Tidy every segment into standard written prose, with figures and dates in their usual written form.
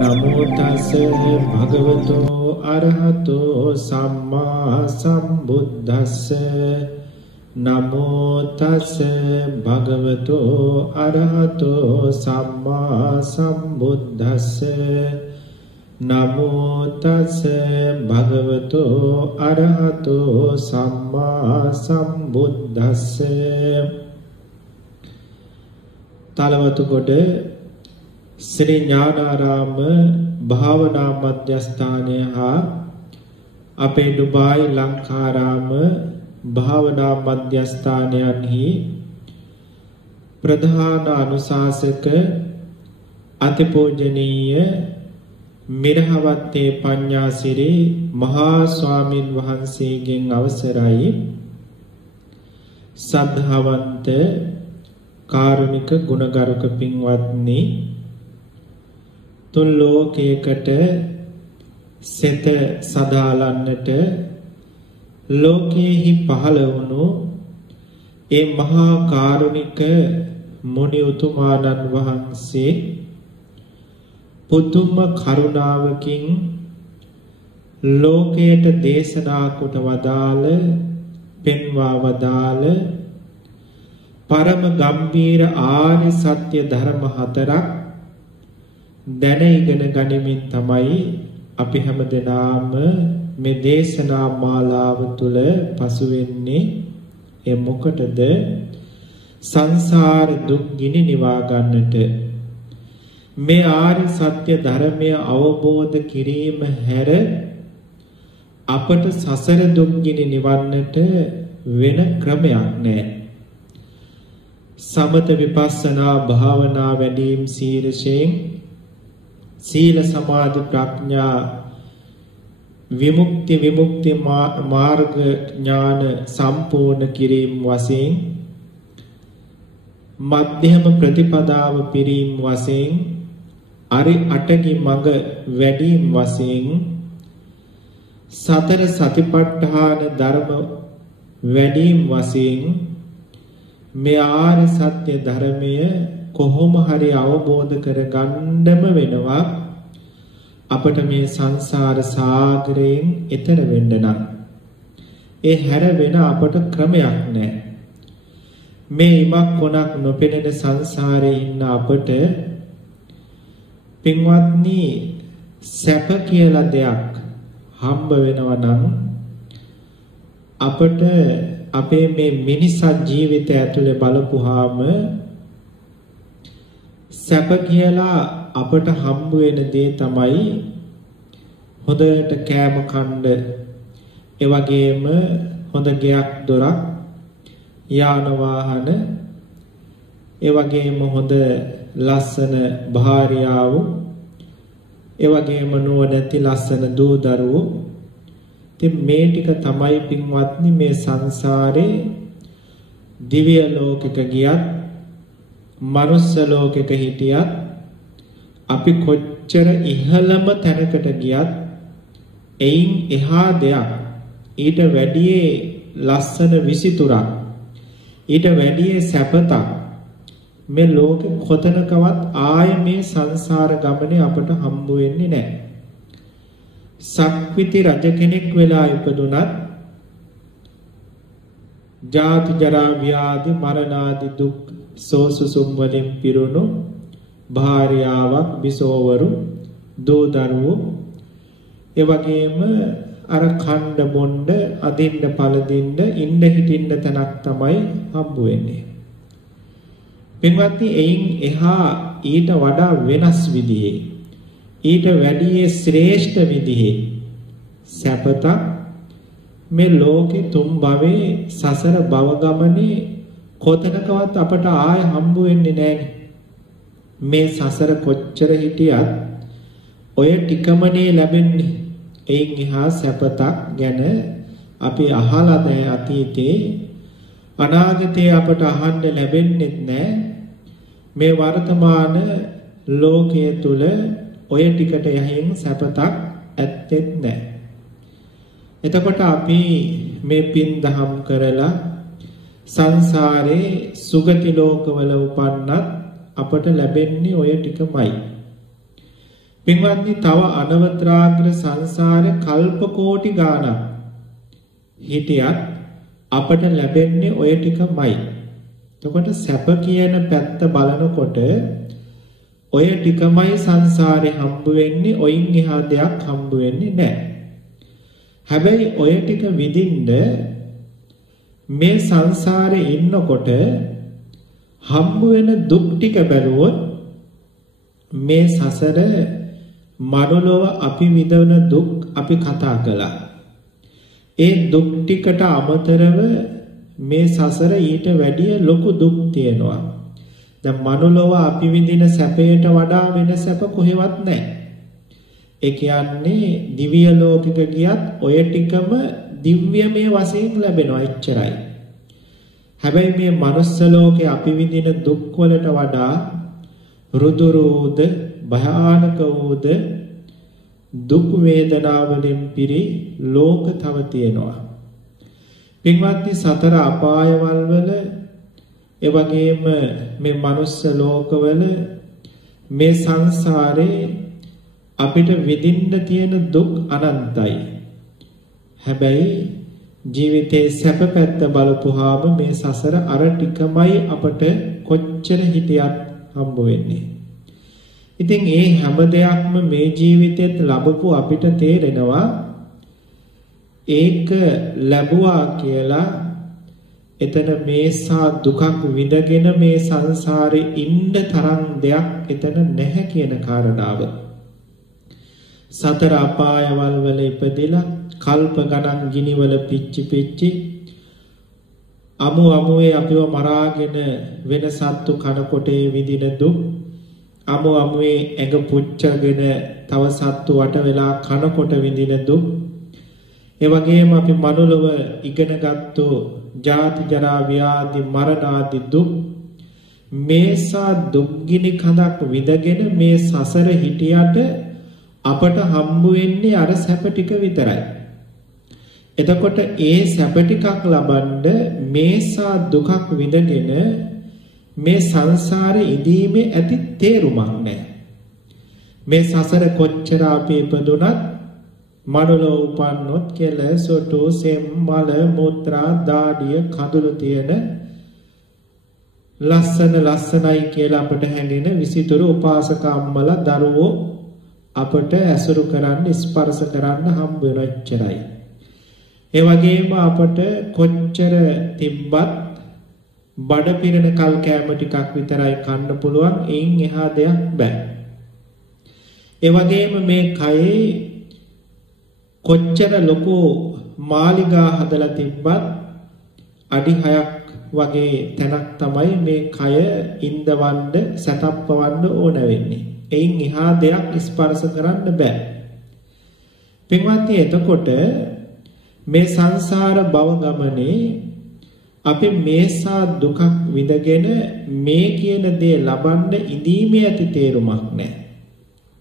නමෝ තස්ස භගවතෝ අරහතෝ සම්මා සම්බුද්දස්ස නමෝ තස්ස භගවතෝ අරහතෝ සම්මා සම්බුද්දස්ස නමෝ තස්ස භගවතෝ අරහතෝ සම්මා සම්බුද්දස්ස. තලවතුකොට ශ්‍රී ඥානාරාම භාවනා මධ්‍යස්ථානය හා අපේ ඩුබායි ලංකාරාම භාවනා මධ්‍යස්ථානයන්හි ප්‍රධාන අනුශාසක අතිපූජනීය මිරහවත්තේ පඤ්ඤාසිරි මහා ස්වාමින් වහන්සේගෙන් අවසරයි සද්ධාවන්ත කාරුණික ගුණගරුක පින්වත්නි, තුන් ලෝකයකට සෙත සදාලන්නට ලෝකයේහි පහළ වුණු ඒ මහා කාරුණික මුනි උතුමාණන් වහන්සේ පුදුම කරුණාවකින් ලෝකයට දේශනා කොට වදාළ පෙන්වා වදාළ පරම ගම්බීර ආර්ය සත්‍ය ධර්ම හතරක් දැන ඉගෙන ගනිමින් තමයි අපි හැමදෙනාම මේ දේශනා මාලාව තුළ පසු වෙන්නේ. ඒ මොකටද? සංසාර දුක් ගිනි නිවා ගන්නට. මේ ආර්ය සත්‍ය ධර්මය අවබෝධ කිරීම හැර අපට සසර දුක් ගිනි නිවන්නට වෙන ක්‍රමයක් නැහැ. සමත විපස්සනා භාවනා වැඩිම සීලයෙන් සීල සමාධි ප්‍රඥා විමුක්ති මාර්ග ඥාන සම්පූර්ණ කිරීම වශයෙන් මධ්‍යම ප්‍රතිපදාව පිරීම වශයෙන් අරි අටකි මඟ වැඩිම වශයෙන් සතර සතිපට්ඨාන ධර්ම වැඩිම වශයෙන් මේ ආර්ය සත්‍ය ධර්මය කොහොම හරි අවබෝධ කරගන්නම වෙනවා අපට මේ සංසාර සාගරයෙන් එතර වෙන්න නම්. ඒ හැර වෙන අපට ක්‍රමයක් නැහැ. මේ ඉමක් කොනක් නොපෙනෙන සංසාරේ ඉන්න අපට පින්වත්නි සැප කියලා දෙයක් හම්බ වෙනවා නම් අපට අපේ මේ මිනිසත් ජීවිතය ඇතුලේ බලපුවාම සැප කියලා අපට හම්බ වෙන දේ තමයි හොඳට කෑම කන්න, ඒ වගේම හොඳ ගෙයක් දොරක්, යාන වාහන, ඒ වගේම හොඳ ලස්සන භාර්යාව, ඒ වගේම නුවණැති ලස්සන දූ දරුවෝ. ඉතින් මේ ටික තමයි පින්වත්නි මේ සංසාරේ දිව්‍ය ලෝකෙක ගියත් මනුස්ස ලෝකෙක හිටියත් අපි කොච්චර ඉහළම තැනකට ගියත් එයින් එහා දෙයක්, ඊට වැඩියේ ලස්සන විසිතුරක්, ඊට වැඩියේ සැපතක් මේ ලෝකෙ කොතනකවත් ආය මේ සංසාර ගමනේ අපට හම්බ වෙන්නේ නැහැ. සක්විති රජ කෙනෙක් වෙලා ඉපදුනත් ජාති ජරා ව්‍යාධි මරණ ආදී දුක් සෝසුසුම් වලින් පිරුණු භාර්යාවක්, බිසෝවරු, දූ දරුවෝ, ඒ වගේම අර ඛණ්ඩ බොණ්ඩ අදින්න පළදින්න ඉන්න හිටින්න තැනක් තමයි හම්බ වෙන්නේ. පින්වත්නි, එයින් එහා ඊට වඩා වෙනස් විදිහේ, ඊට වැඩියේ ශ්‍රේෂ්ඨ විදිහේ සැපත මේ ලෝකේ තුන් භවයේ සසර භව ගමනේ කොතනකවත් අපට ආය හම්බ වෙන්නේ නැහැ. මේ සසර කොච්චර හිටියත් ඔය ටිකමනේ ලැබෙන්නේ. එයින් එහා සැපතක් ගැන අපි අහලා නැහැ අතීතේ, අනාගතේ අපට අහන්න ලැබෙන්නේ නැහැ. මේ වර්තමාන ලෝකයේ තුල ඔය ටිකට යහින් සැපතක් ඇත්තෙත් නැහැ. එතකොට අපි මේ පින් දහම් කරලා සංසාරේ සුගති ලෝකවල උපන්නත් අපට ලැබෙන්නේ ඔය ටිකමයි. පින්වත්නි තව අනවත්‍රාග්‍ර සංසාරේ කල්ප කෝටි ගාණක් හිටියත් අපට ලැබෙන්නේ ඔය ටිකමයි. එතකොට සැප කියන පැත්ත බලනකොට ඔය ටිකමයි සංසාරේ හම්බ වෙන්නේ, ඔයින් එහා දෙයක් හම්බ වෙන්නේ නැහැ. හැබැයි ඔය ටික විඳින්න මේ සංසාරේ ඉන්නකොට හම්බ වෙන දුක් ටික බැලුවොත් මේ සසර මනුලොව අපි විඳවන දුක් අපි කතා කළා. ඒ දුක් ටිකට අමතරව මේ සසර ඊට වැඩිය ලොකු දුක් තියෙනවා. දැන් මනුලොව අපි විඳින සැපයට වඩා වෙන සැප කොහෙවත් නැහැ. ඒ කියන්නේ දිව්‍ය ලෝකෙක ගියත් ඔය ටිකම දිව්‍යමය වශයෙන් ලැබෙනවා එච්චරයි. හැබැයි මේ මනුස්ස ලෝකේ අපි විඳින දුක් වලට වඩා රුදුරුද භයානක වූද දුක් වේදනාවලින් පිරි ලෝක තව තියෙනවා. පින්වත්නි සතර අපායවල වල ඒ වගේම මේ මනුස්ස ලෝකවල මේ සංසාරේ අපිට විඳින්න තියෙන දුක් අනන්තයි. හැබැයි ජීවිතේ සැප පැත්ත බලපුවාම මේ සසර අර ටිකමයි අපට කොච්චර හිටියත් හම්බ වෙන්නේ. ඉතින් ඒ හැම දෙයක්ම මේ ජීවිතෙත් ලැබපු අපිට තේරෙනවා ඒක ලැබුවා කියලා එතන මේසා දුකක් විඳගෙන මේ සංසාරේ ඉන්න තරම් දෙයක් එතන නැහැ කියන කාරණාව. සතර අපායවල වල ඉපදිලා කල්ප ගණන් ගිනිවල පිච්චි අමුවේ අපිව මරාගෙන වෙන සත්තු කනකොටේ විඳින දුක්, අමුවේ ඇඟ පුච්චගෙන තව සත්තු වට වෙලා කනකොට විඳින දුක්, ඒ වගේම අපි මනුලව ඉගෙනගත්තු ජාති ජරා ව්‍යාධි මරණ ආදී දුක්, මේසා දුක්ගිනි කඳක් විඳගෙන මේ සසර හිටියට අපට හම්බ වෙන්නේ අර සැප ටික විතරයි. එතකොට ඒ සැප ටිකක් ලබන්න මේසා දුකක් විඳගෙන මේ සංසාරේ ඉදීමේ ඇති තේරුමක් නැහැ. මේ සසර කොච්චර අපි ඉපදුනත් මනුලෝ උපන්නොත් කෙල සොටු සෙම් මල මුත්‍රා දාඩිය කඳුළු තියෙන ලස්සනයි කියලා අපට හැඟෙන විසිතුරු උපාසක අම්මලා දරුවෝ අපට ඇසුරු කරන්න ස්පර්ශ කරන්න හම්බ වෙනච්චරයි. ඒ වගේම අපට කොච්චර තිබ්බත් බඩ පිරෙන කල් කෑම ටිකක් විතරයි කන්න පුළුවන්. එයින් එහා දෙයක් බෑ. ඒ වගේම මේ කයේ කොච්චර ලොකු මාලිගා හදලා තිබ්බත් අඩි 6ක් වගේ තැනක් තමයි මේ කය ඉන්දවන්න සැතප්පවන්න ඕන වෙන්නේ. එයින් එහා දෙයක් ස්පර්ශ කරන්න බෑ. පින්වත්නි එතකොට මේ සංසාර භව ගමනේ අපි මේසා දුකක් විඳගෙන මේ කියන දේ ලබන්න ඉඳීමේ ඇති තේරුමක් නැහැ.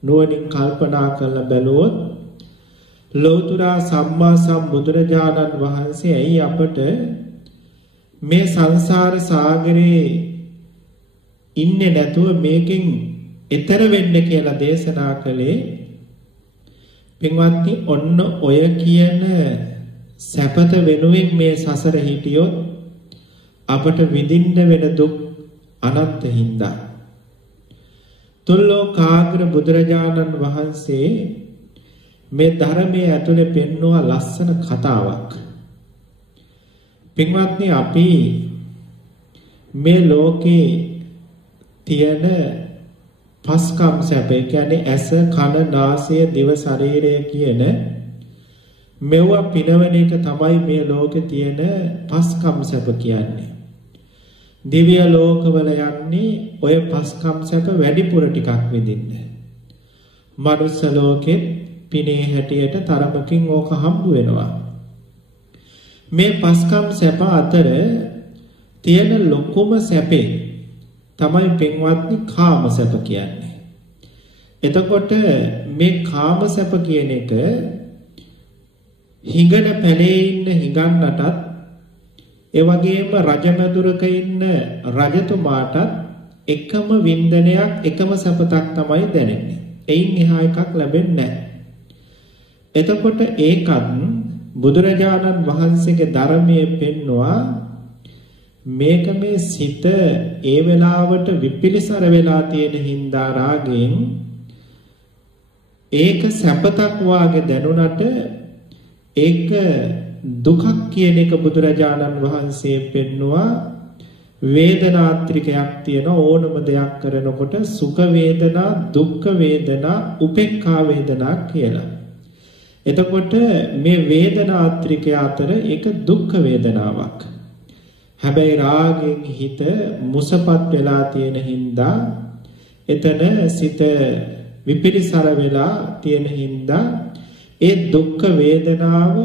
නුවණින් කල්පනා කරලා බැලුවොත් ලෞතර සම්මා සම්බුදුරජාණන් වහන්සේ ඇයි අපට මේ සංසාර සාගරේ ඉන්නේ නැතුව මේකෙන් ඈතර වෙන්න කියලා දේශනා කළේ? පින්වත්නි ඔන්න ඔය කියන සැපත වෙනුවෙන් මේ සසර හිටියොත් අපට විඳින්න වෙන දුක් අනන්ත හින්දා. තුල්ලෝකාග්‍ර බුදුරජාණන් වහන්සේ මේ ධර්මයේ ඇතුලේ පෙන්වුවා ලස්සන කතාවක්. පින්වත්නි අපි මේ ලෝකේ තියෙන පස්කම් සැප, ඒ කියන්නේ ඇස කන නාසය දිව ශරීරය කියන මෙවුව පිනවන එක තමයි මේ ලෝකේ තියෙන පස්කම් සැප කියන්නේ. දිව්‍ය ලෝකවල යන්නේ ඔය පස්කම් සැප වැඩිපුර ටිකක් විඳින්න. මනුස්ස ලෝකෙ පිනේ හැටියට තරමකින් ඕක හම්බ වෙනවා. මේ පස්කම් සැප අතර තියෙන ලොකුම සැපේ තමයි පින්වත්නි කාම සැප කියන්නේ. එතකොට මේ කාම සැප කියන එක හිඟන පැලේ ඉන්න හිඟන්නටත් ඒ වගේම රජමැදුරක ඉන්න රජතුමාට එකම වින්දනයක් එකම සපතක් තමයි දැනෙන්නේ. එයින් එහා එකක් ලැබෙන්නේ නැහැ. එතකොට ඒකත් බුදුරජාණන් වහන්සේගේ ධර්මයේ පෙන්නවා මේක මේ සිත ඒ වෙලාවට විපිලිසර වෙලා තියෙන හින්දා රාගයෙන් ඒක සැපතක් වාගේ දැනුණට ඒක දුකක් කියන එක බුදුරජාණන් වහන්සේ පෙන්නවා. වේදනාත්‍රිකයක් තියෙන ඕනම දෙයක් කරනකොට සුඛ වේදනා, දුක්ඛ වේදනා, උපේක්ඛා වේදනා කියලා. එතකොට මේ වේදනාත්‍රිකය අතර ඒක දුක්ඛ වේදනාවක්. හැබැයි රාගයෙන් හිත මුසපත් වෙලා තියෙන හින්දා එතන සිත විපිරිසර වෙලා තියෙන හින්දා ඒ දුක්ඛ වේදනාව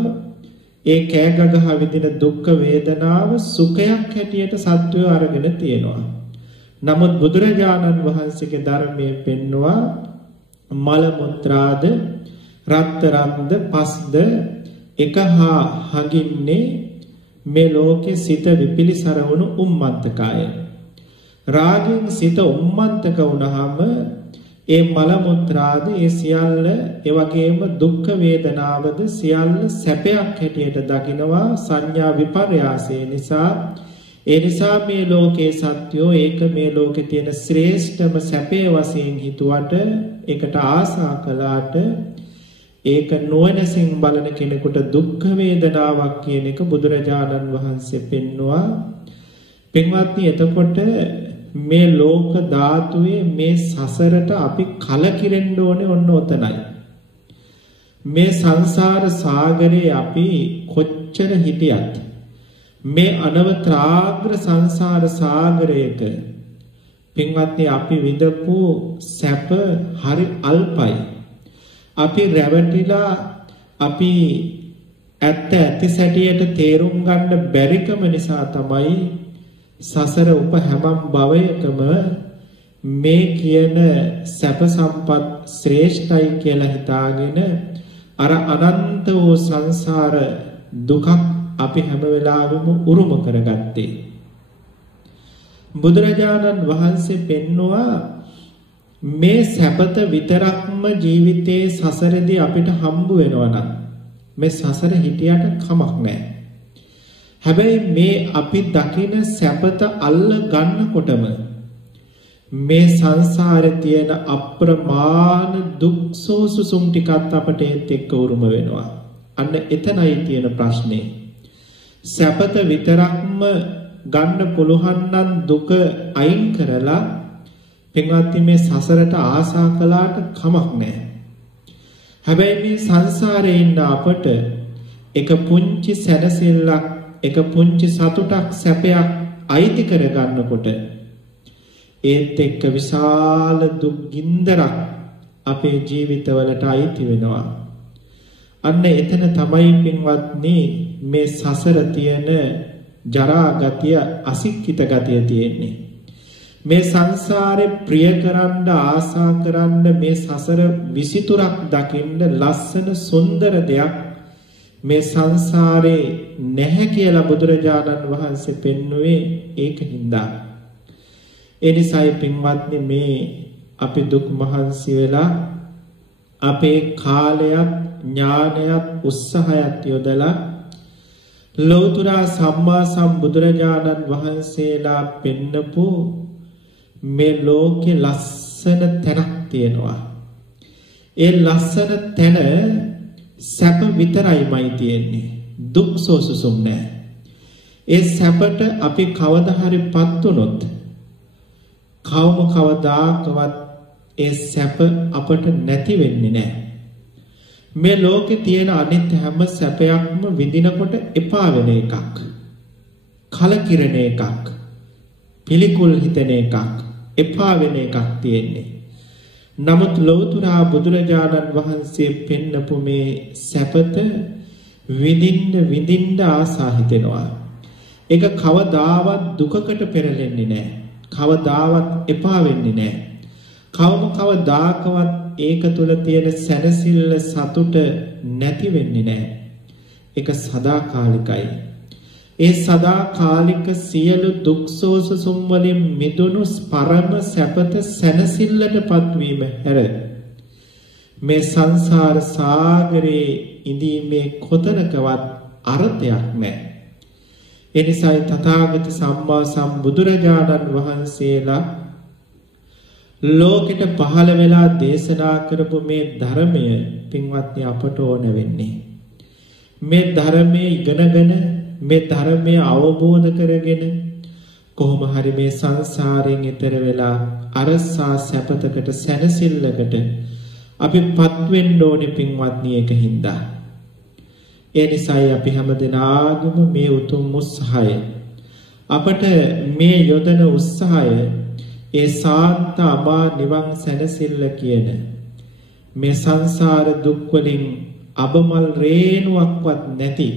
ඒ කෑගගහ විදින දුක්ඛ වේදනාව සුඛයක් හැටියට සත්වය අරගෙන තියෙනවා. නමුත් බුදුරජාණන් වහන්සේගේ ධර්මයේ පෙන්නවා මල මුත්‍රාද රත්තරන්ද පස්ද එකහා හගින්නේ මේ ලෝකේ සිත විපිලිසර වුණු උම්මන්තකය. රාගයෙන් සිත උම්මන්තක වුණාම ඒ මල මුත්‍රාද ඒ සියල්ල ඒ වගේම දුක්ඛ වේදනාවද සියල්ල සැපයක් හැටියට දකිනවා සංඥා විපර්යාසය නිසා. ඒ නිසා මේ ලෝකේ සත්‍යෝ ඒක මේ ලෝකේ තියෙන ශ්‍රේෂ්ඨම සැපේ වශයෙන් හිතුවට ඒකට ආසා කළාට ඒක නොවනසින් බලන කෙනෙකුට දුක්ඛ වේදනාවක් කියන එක බුදුරජාණන් වහන්සේ පෙන්නවා. පින්වත්නි, එතකොට මේ ලෝක ධාතුවේ මේ සසරට අපි කලකිරෙන්න ඕනේ ඔන්න ඔතනයි. මේ සංසාර සාගරේ අපි කොච්චර හිටියත් මේ අනවත්‍රාග්‍ර සංසාර සාගරයක පින්වත්නි අපි විඳපු සැප හරි අල්පයි. අපි රැවටිලා අපි ඇත්ත සැටියට තේරුම් ගන්න බැරිකම නිසා තමයි සසර උප හැම භවයකම මේ කියන සැප සම්පත් ශ්‍රේෂ්ඨයි කියලා හිතාගෙන අර අනන්ත වූ සංසාර දුක අපි හැම වෙලාවෙම උරුම කරගත්තේ. බුදුරජාණන් වහන්සේ පෙන්නවා මේ සැපත විතරක්ම ජීවිතේ සසරදී අපිට හම්බ වෙනවා නම් මේ සසර හිටියට කමක් නැහැ. හැබැයි මේ අපි දකින සැපත අල්ල ගන්නකොටම මේ සංසාරේ තියෙන අප්‍රමාණ දුක් සෝසුසුම් ටිකත් අපට ඒත් එක්ක උරුම වෙනවා. අන්න එතනයි තියෙන ප්‍රශ්නේ. සැපත විතරක්ම ගන්න පුළුවන් නම් දුක අයින් කරලා පින්වත්නි මේ සසරට ආසා කළාට කමක් නැහැ. හැබැයි මේ සංසාරේ ඉන්න අපට එක පුංචි සැනසෙල්ලක් එක පුංචි සතුටක් සැපයක් අයිති කර ගන්නකොට ඒත් එක්ක විශාල දුක් ගින්දරක් අපේ ජීවිතවලට අයිති වෙනවා. අන්න එතන තමයි පින්වත්නි මේ සසර තියෙන ජරා ගතිය අසික්කිත ගතිය තියෙන්නේ. මේ සංසාරේ ප්‍රිය කරන්න ආසා කරන්න මේ සසර විසිතුරක් දකින්න ලස්සන සුන්දර දෙයක් මේ සංසාරේ නැහැ කියලා බුදුරජාණන් වහන්සේ පෙන්වුවේ ඒකින්ද. ඒ නිසායි පින්වත්නි මේ අපි දුක් මහන්සි වෙලා අපේ කාලයත් ඥානයත් උත්සාහයත් යොදලා ලෞතර සම්මා සම්බුදුරජාණන් වහන්සේලා පෙන්නපු මේ ලෝකේ ලස්සන තැනක් තියෙනවා. ඒ ලස්සන තැන සැප විතරයිමයි තියෙන්නේ. දුක් සෝසුසුම් නැහැ. ඒ සැපට අපි කවදා හරිපත් වුණොත් කවදාකවත් ඒ සැප අපට නැති වෙන්නේ නැහැ. මේ ලෝකේ තියෙන අනිත් හැම සැපයක්ම විඳිනකොට එපා වෙන එකක්. කලකිරෙන එකක්. පිළිකුල් හිතෙන එකක්. එපා වෙන එකක් තියෙන්නේ. නමුත් ලෞතර බුදුරජාණන් වහන්සේ පෙන්නපු මේ සැපත විඳින්න ආසා හිතෙනවා. ඒක කවදාවත් දුකකට පෙරලෙන්නේ නැහැ. කවදාවත් එපා වෙන්නේ නැහැ. කවදාකවත් ඒක තුල තියෙන සැනසෙල්ල සතුට නැති වෙන්නේ නැහැ. ඒක සදාකාලිකයි. ඒ සදාකාලික සියලු දුක්සෝසුම් වලින් මිදුණු පරම සැපත සැනසෙල්ලටපත් වීම හැර මේ සංසාර සාගරේ ඉඳීමේ කොතනකවත් අර්ථයක් නැහැ. එනිසායි තථාගත සම්මා සම්බුදුරජාණන් වහන්සේලා ලෝකෙට පහළ වෙලා දේශනා කරපු මේ ධර්මය පින්වත්නි අපට ඕන වෙන්නේ. මේ ධර්මයේ ඉගෙනගෙන මේ ධර්මය අවබෝධ කරගෙන කොහොම හරි මේ සංසාරයෙන් ඈතර වෙලා අරසා සැපතකට සැනසෙල්ලකට අපිපත් වෙන්න ඕනේ පින්වත්නි ඒකින්ද. ඒ නිසායි අපි හැමදෙනාගේම මේ උතුම් උත්සාහය අපට මේ යොදන උත්සාහය ඒ සාන්ත අමා නිවන් සැනසෙල්ල කියන මේ සංසාර දුක් වලින් අබමල් රේණුවක්වත් නැති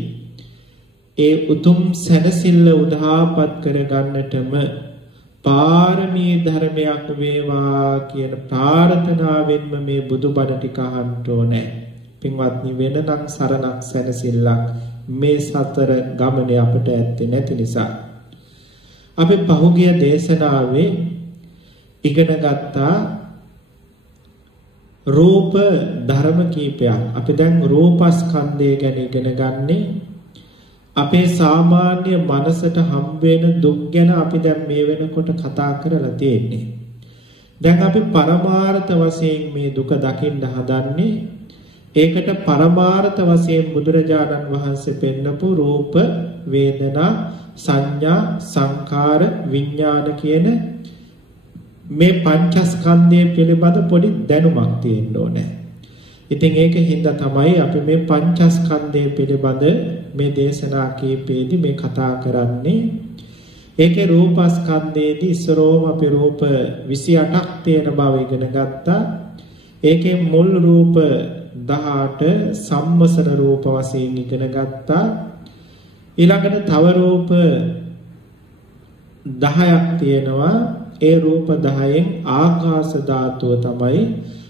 ඒ උතුම් සැනසෙල්ල උදාපත් කර ගන්නටම පාරමී ධර්මයක් වේවා කියන ප්‍රාර්ථනාවෙන්ම මේ බුදුබණ ටික අහන්න ඕනේ. පින්වත්නි වෙනනම් සරණක් සැනසෙල්ලක් මේ සතර ගමනේ අපට ඇත්තේ නැති නිසා අපි පහුගිය දේශනාවේ ඉගෙන ගත්තා රූප ධර්ම කීපයක්. අපි දැන් රූපස්කන්ධය ගැන ඉගෙන ගන්නේ. අපේ සාමාන්‍ය මනසට හම්බ වෙන දුක් ගැන අපි දැන් මේ වෙනකොට කතා කරලා තියෙන්නේ. දැන් අපි පරමාර්ථ වශයෙන් මේ දුක දකින්න හදන්නේ. ඒකට පරමාර්ථ වශයෙන් බුදුරජාණන් වහන්සේ පෙන්නපු රූප, වේදනා, සංඥා, සංකාර, විඥාන කියන මේ පංචස්කන්ධය පිළිබඳ පොඩි දැනුමක් තියෙන්න ඕනේ. ඉතින් ඒකින්ද තමයි අපි මේ පංචස්කන්ධය පිළිබඳ මේ දේශනා කීපෙදී මේ කතා කරන්නේ. ඒකේ රූපස්කන්ධයේදී ඉස්සරෝම අපි රූප 28ක් තියෙන බව ඉගෙන ගත්තා. ඒකේ මුල් රූප 18 සම්මසන රූප වශයෙන් ඉගෙන ගත්තා. ඊළඟට තව රූප 10ක් තියෙනවා. ඒ රූප 10න් ආකාශ ධාතුව තමයි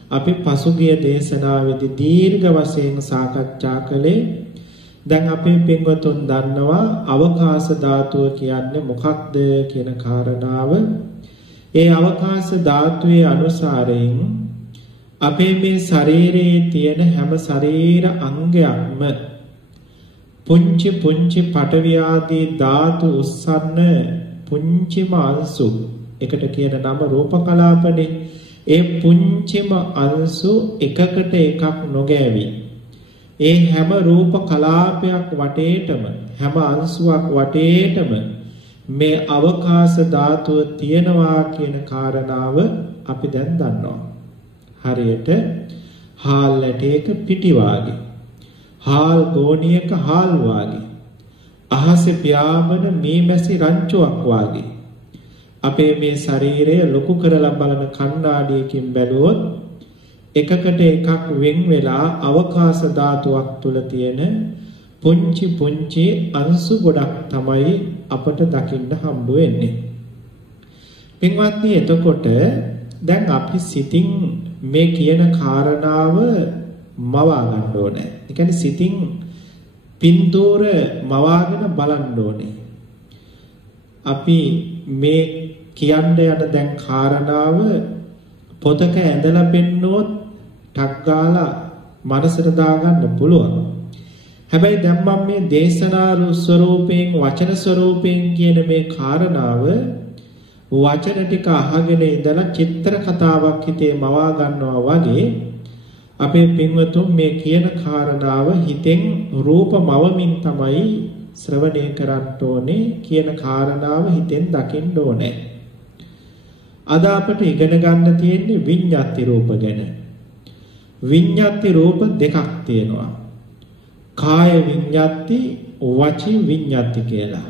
අපි පසුගිය දේශනාවේදී දීර්ඝ වශයෙන් සාකච්ඡා කළේ. දැන් අපේ පින්වතුන් දන්නවා අවකාශ ධාතුව කියන්නේ මොකක්ද කියන කාරණාව. ඒ අවකාශ ධාතුවේ අනුසාරයෙන් අපේ මේ ශරීරයේ තියෙන හැම ශරීර අංගයක්ම පුංචි පුංචි පඨවි ආදී ධාතු උස්සන්න පුංචිම අංශු එකට කියන නම රූප කලාපනේ. ඒ පුංචිම අංශු එකකට එකක් නොගෑවි ඒ හැම රූප කලාපයක් වටේටම හැම අංශුවක් වටේටම මේ අවකාශ ධාතුව තියෙනවා කියන කාරණාව අපි දැන් දන්නවා. හරියට හාල් ලැටයක පිටි වාගේ, හාල් ගෝණියක හාල් වාගේ, අහසේ පියාඹන මීමැසි රංචුවක් වාගේ අපේ මේ ශරීරය ලොකු කරලා බලන කණ්ණාඩියකින් බැලුවොත් එකකට එකක් වෙන් වෙලා අවකාශ ධාතුවක් තුල තියෙන පුංචි පුංචි අංශු ගොඩක් තමයි අපට දකින්න හම්බ වෙන්නේ. පින්වත්නි එතකොට දැන් අපි සිතින් මේ කියන කාරණාව මවා ගන්න ඕනේ. ඒ කියන්නේ සිතින් පින්තූර මවාගෙන බලන්න ඕනේ. අපි මේ කියන්න යන දැන් කාරණාව පොතක ඇඳලා පෙන්නොත් ටක් ගාලා මනසට දාගන්න පුළුවන්. හැබැයි දැන් මම මේ දේශනා ස්වරූපයෙන් වචන ස්වරූපයෙන් කියන මේ කාරණාව වචන ටික අහගෙන ඉඳලා චිත්‍ර කතාවක් හිතේ මවා ගන්නවා වගේ අපේ පින්වතුන් මේ කියන කාරණාව හිතෙන් රූප මවමින් තමයි ශ්‍රවණය කරන්න ඕනේ. කියන කාරණාව හිතෙන් දකින්න ඕනේ. අද අපට ඉගෙන ගන්න තියෙන්නේ විඤ්ඤාති රූප ගැන. විඤ්ඤාති රූප දෙකක් තියෙනවා. කාය විඤ්ඤාති, වචී විඤ්ඤාති කියලා.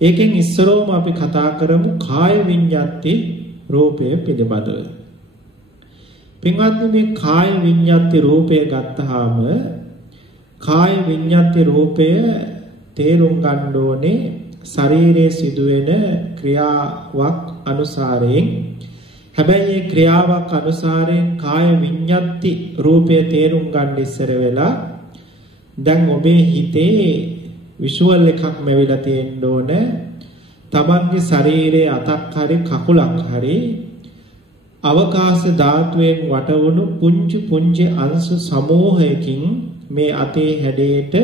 ඒකෙන් ඉස්සරෝම අපි කතා කරමු කාය විඤ්ඤාති රූපය පිළිබඳව. පින්වත්නි මේ කාය විඤ්ඤාති රූපය ගත්තාම කාය විඤ්ඤාති රූපය තේරුම් ගන්න ඕනේ ශරීරයේ සිදුවෙන ක්‍රියාවක් අනුසාරයෙන්. හැබැයි මේ ක්‍රියාවක් අනුසාරයෙන් කාය විඤ්ඤාති රූපය තේරුම් ගන්න ඉස්සර වෙලා දැන් ඔබේ හිතේ විෂුවල් එකක්ම වෙලා තියෙන්න ඕනේ. තමන්ගේ ශරීරයේ අතක් හරි කකුලක් හරි අවකාශ ධාතුවෙන් වටවුණු පුංචි පුංචි අංශ සමූහයකින් මේ අතේ හැඩයට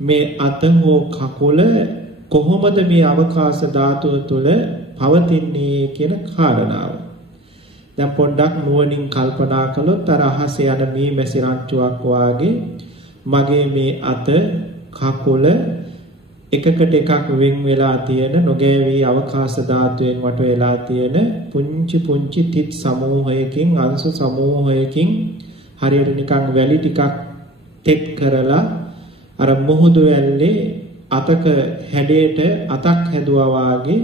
මේ අත හෝ කකුල කොහොමද මේ අවකාශ ධාතුව තුළ පවතින්නේ කියන කාරණාව. දැන් පොඩ්ඩක් නුවණින් කල්පනා කළොත් අර අහසේ යන මේ මැසි රංචුවක් වාගේ මගේ මේ අත කකුල එකකට එකක් වෙන් වෙලා තියෙන නොගෑවි අවකාශ ධාතුවෙන් වට වෙලා තියෙන පුංචි පුංචි තිත් සමූහයකින් අංශ සමූහයකින් හරියට නිකන් වැලි ටිකක් තෙත් කරලා අර මුහුදු වැල්ලේ අතක හැඩයට අතක් හැදුවා වාගේ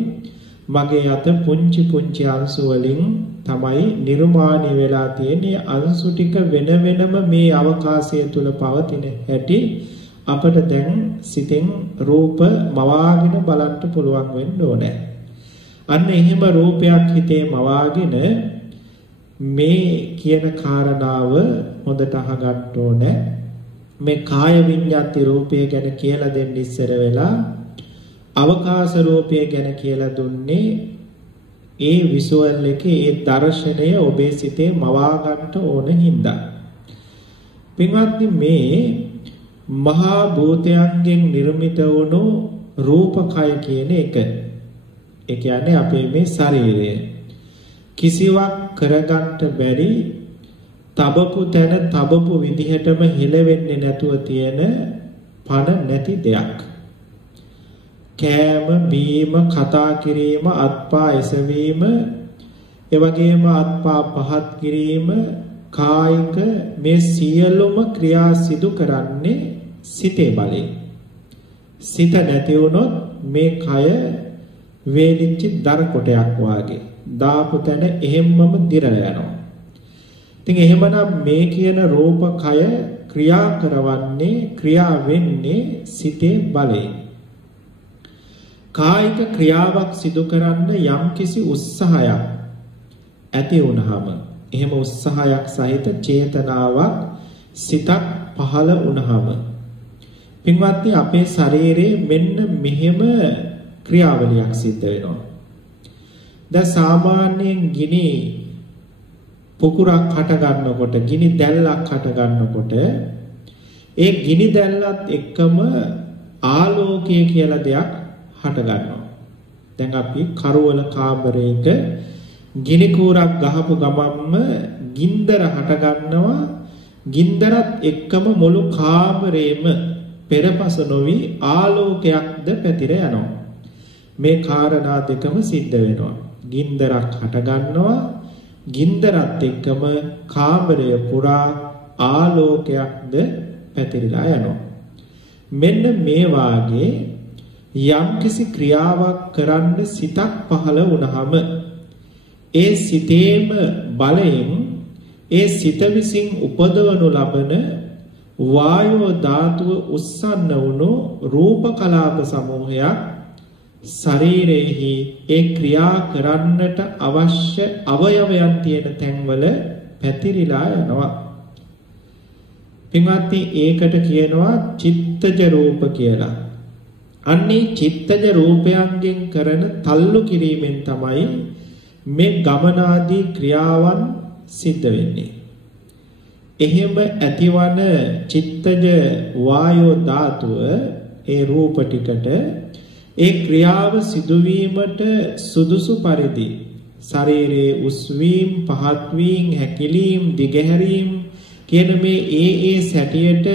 මගේ අත පුංචි පුංචි අංශු වලින් තමයි නිර්මාණය වෙලා තියෙන්නේ. අංශු ටික වෙන වෙනම මේ අවකාශය තුල පවතින හැටි අපට දැන් සිතෙන් රූප මවාගෙන බලන්න පුළුවන් වෙන්න ඕනේ. අන්න එහෙම රූපයක් හිතේ මවාගෙන මේ කියන කාරණාව හොඳට අහගන්න ඕනේ. මේ කාය විඤ්ඤාති රූපය ගැන කියලා දෙන්න ඉස්සර වෙලා අවකාශ රූපය ගැන කියලා දුන්නේ ඒ විසුවල් එකේ ඒ දර්ශනය ඔබේ සිතේ මවා ගන්න ඕන හින්දා. පින්වත්නි මේ මහා භූතයන්ගෙන් නිර්මිත වුණු රූපකය කියන එක. ඒ කියන්නේ අපේ මේ ශරීරය කිසිවක් කරගන්න බැරි තබපු තැන තබපු විදිහටම හෙලවෙන්නේ නැතුව තියෙන පණ නැති දෙයක්. කෑම බීම කතා කිරීම අත්පා එසවීම එවැගේම අත්පා පහත් කිරීම කායික මේ සියලුම ක්‍රියා සිදු කරන්නේ සිතේ බලයෙන්. සිත නැති වුණොත් මේ කය වේලිච්ච දර කොටයක් වාගේ දාපු තැන එහෙම්මම දිරලා යනවා. ඉතින් එහෙමනම් මේ කියන රූපකය ක්‍රියා කරවන්නේ ක්‍රියා වෙන්නේ සිතේ බලයෙන්. කායික ක්‍රියාවක් සිදු කරන්න යම්කිසි උත්සාහයක් ඇති වුණාම එහෙම උත්සාහයක් සහිත චේතනාවක් සිතක් පහළ වුණාම පින්වත්නි අපේ ශරීරයේ මෙන්න මෙහෙම ක්‍රියාවලියක් සිද්ධ වෙනවා. දැන් සාමාන්‍යයෙන් ගිනි පුකුරක් හට ගන්නකොට ගිනි දැල්ලක් හට ගන්නකොට ඒ ගිනි දැල්ලත් එක්කම ආලෝකය කියලා දෙයක් හට ගන්නවා. දැන් අපි කරවල කාමරයක ගිනි කූරක් ගහපු ගමන්ම ගින්දර හට ගන්නවා. ගින්දරත් එක්කම මුළු කාමරේම පෙරපස නොවි ආලෝකයක්ද පැතිර යනවා. මේ කාරණා දෙකම සිද්ධ වෙනවා. ගින්දරක් හට ගන්නවා. ගින්දරත් එක්කම කාමරය පුරා ආලෝකයක්ද පැතිරලා යනවා. මෙන්න මේ වාගේ යම්කිසි ක්‍රියාවක් කරන්න සිතක් පහළ වුණාම ඒ සිතේම බලයෙන් ඒ සිත විසින් උපදවනු ලබන වායෝ ධාතුව උස්සන්න වුණු රූප කලාප සමූහයක් ශරීරයේහි ඒ ක්‍රියා කරන්නට අවශ්‍ය අවයවයන් තියෙන තැන්වල පැතිරිලා යනවා. පින්වත්නි ඒකට කියනවා චිත්තජ රූප කියලා. අන්නේ චිත්තජ රූපයන්ගෙන් කරන තල්ලු කිරීමෙන් තමයි මේ ගමනාදී ක්‍රියාවන් සිද්ධ වෙන්නේ. එහෙම ඇතිවන චිත්තජ වායෝ ධාතුව ඒ රූප ටිකට ඒ ක්‍රියාව සිදුවීමට සුදුසු පරිදි ශරීරයේ උස්වීම පහත් වීම හැකිලීම් දිගහැරීම් කියන මේ ඒ සැටියට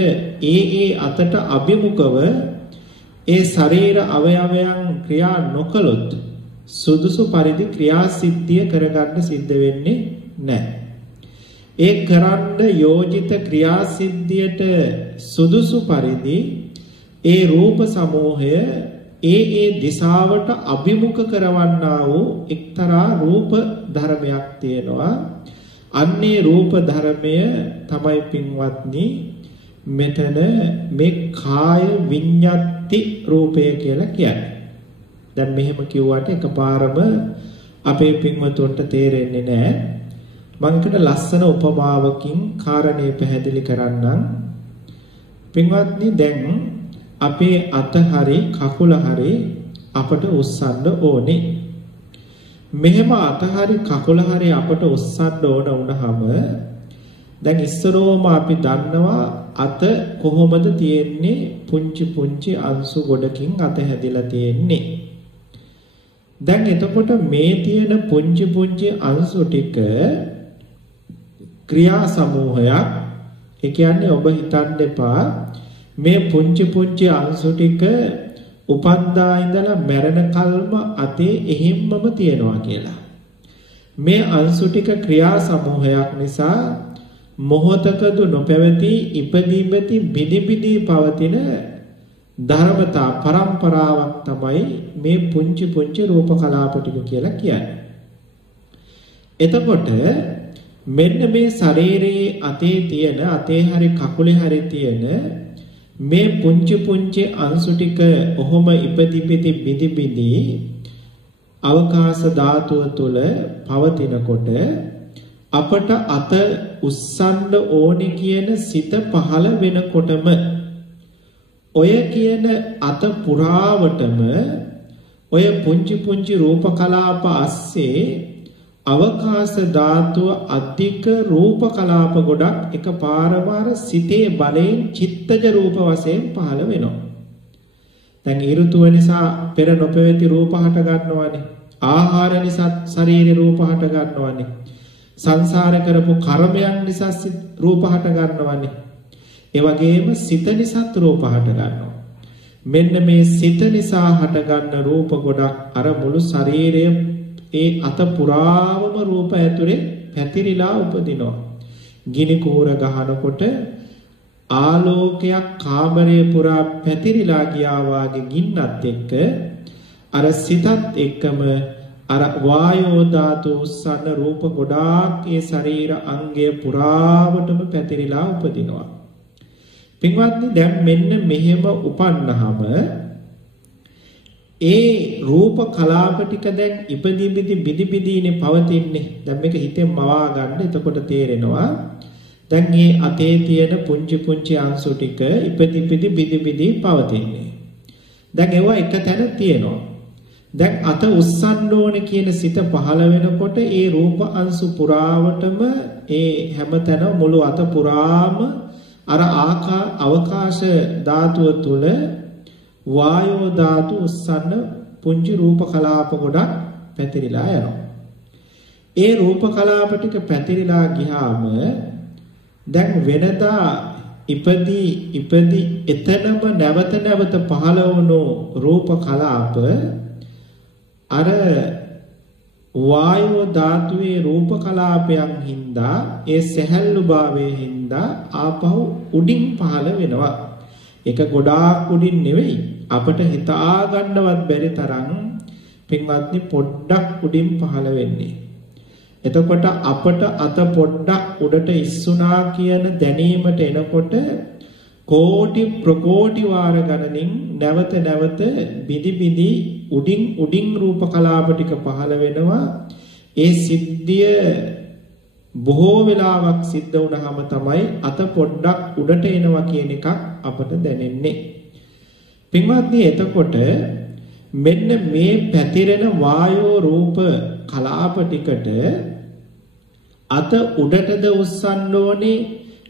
ඒ අතට අභිමුඛව ඒ ශරීර අවයවයන් ක්‍රියා නොකළොත් සුදුසු පරිදි ක්‍රියාසිද්ධිය කරගන්න සිද්ධ වෙන්නේ නැහැ. ඒ කරන්න යෝජිත ක්‍රියාසිද්ධියට සුදුසු පරිදි ඒ රූප සමූහය ඒ දිශාවට අභිමුඛ කරවන්නා වූ එක්තරා රූප ධර්මයක් තියෙනවා. අන්නේ රූප ධර්මය තමයි පින්වත්නි මෙතන මේ කාය විඤ්ඤාති රූපය කියලා කියන්නේ. දැන් මෙහෙම කිව්වට එකපාරම අපේ පින්වතුන්ට තේරෙන්නේ නැහැ. මම හිතන ලස්සන උපමාවකින් කාරණේ පැහැදිලි කරන්නම්. පින්වත්නි දැන් අපේ අත හරි කකුල හරි අපට උස්සන්න ඕනේ. මෙහෙම අත හරි කකුල හරි අපට උස්සන්න ඕන වුණාම දැන් ඉස්සරෝම අපි දන්නවා අත කොහොමද තියෙන්නේ? පුංචි පුංචි අංශු ගොඩකින් අත හැදිලා තියෙන්නේ. දැන් එතකොට මේ තියෙන පුංචි පුංචි අංශු ටික ක්‍රියා සමූහයක්. ඒ කියන්නේ ඔබ හිතන්න එපා මේ පුංචි පුංචි අංශු ටික උපන්දා ඉඳලා මැරෙන කල්ම අතේ එහිම්මම තියෙනවා කියලා. මේ අංශු ටික ක්‍රියා සමූහයක් නිසා මොහොතකදු නොපැවති ඉපදීමති බිදි පවතින ධර්මතා පරම්පරාවක් තමයි මේ පුංචි පුංචි රූප කලාප ටික කියලා කියන්නේ. එතකොට මෙන්න මේ ශරීරයේ අතේ තියෙන අතේ හරි කකුලේ හරි තියෙන මේ පුංචි පුංචි අංශු ටික ඔහොම ඉපදිපිති බිදි අවකාශ ධාතුව තුළ පවතිනකොට අපට අත උස්සන්න ඕනි කියන සිත පහළ වෙනකොටම ඔය කියන අත පුරාවටම ඔය පුංචි පුංචි රූප කලාප අස්සේ අවකාශ ධාතුව අධික රූප කලාප ගොඩක් එකපාරම සිතේ බලයෙන් චිත්තජ රූප වශයෙන් පහළ වෙනවා. දැන් ඍතුව නිසා පෙර නොපැවති රූප හට ගන්නවානේ. ආහාර නිසා ශරීර රූප හට ගන්නවානේ. සංසාර කරපු කර්මයන් නිසා රූප හට ගන්නවානේ. ඒ වගේම සිත නිසා රූප හට ගන්නවා. මෙන්න මේ සිත නිසා හට ගන්න රූප ගොඩක් අර මුළු ශරීරය ඒ අත පුරාවම රූප ඇතුලේ පැතිරිලා උපදිනවා. ගිනි කුහුර ගහනකොට ආලෝකයක් කාමරයේ පුරා පැතිරිලා ගියා වාගේ ගින්නත් එක්ක අර සිතත් එක්කම අර වායෝ ධාතු උස්සන රූප ගොඩාක් ඒ ශරීර අංගය පුරාවටම පැතිරිලා උපදිනවා. පින්වත්නි දැන් මෙන්න මෙහෙම උපන්නහම ඒ රූප කලාප ටික දැන් ඉපදි බිදිනේ පවතින්නේ. දැන් මේක හිතෙන් මවා ගන්න. එතකොට තේරෙනවා දැන් මේ අතේ තියෙන පුංචි පුංචි අංශු ටික ඉපදි බිදි පවතින්නේ. දැන් ඒවා එක තැන තියෙනවා. දැන් අත උස්සන්න ඕන කියන සිත පහළ වෙනකොට ඒ රූප අංශු පුරාවටම ඒ හැමතැන මුළු අත පුරාම අර අවකාශ ධාතුව තුල වායෝ ධාතු උස්සන්න පුංචි රූප කලාප ගොඩක් පැතිරිලා යනවා. ඒ රූප කලාප ටික පැතිරිලා ගියාම දැන් වෙනදා ඉපදි එතනම නැවත පහළ වුණු රූප කලාප අර වායෝ ධාතුවේ රූප කලාපයන් හින්දා ඒ සැහැල්ලු භාවයේ හින්දා ආපහු උඩින් පහළ වෙනවා. ඒක ගොඩාක් උඩින් නෙවෙයි අපට හිතා ගන්නවත් බැරි තරම් පින්වත්නි පොඩ්ඩක් උඩින් පහළ වෙන්නේ. එතකොට අපට අත පොඩ්ඩක් උඩට ඉස්සුනා කියන දැනීමට එනකොට කෝටි ප්‍රකෝටි වාර ගණනින් නැවත බිදි උඩින් රූප කලාප ටික පහළ වෙනවා. ඒ සිද්ධිය බොහෝ වෙලාවක් සිද්ධ වුණාම තමයි අත පොඩ්ඩක් උඩට එනවා කියන එකක් අපට දැනෙන්නේ. පින්වත්නි එතකොට මෙන්න මේ පැතිරෙන වායෝ රූප කලාප ටිකට අත උඩටද උස්සන්න ඕනේ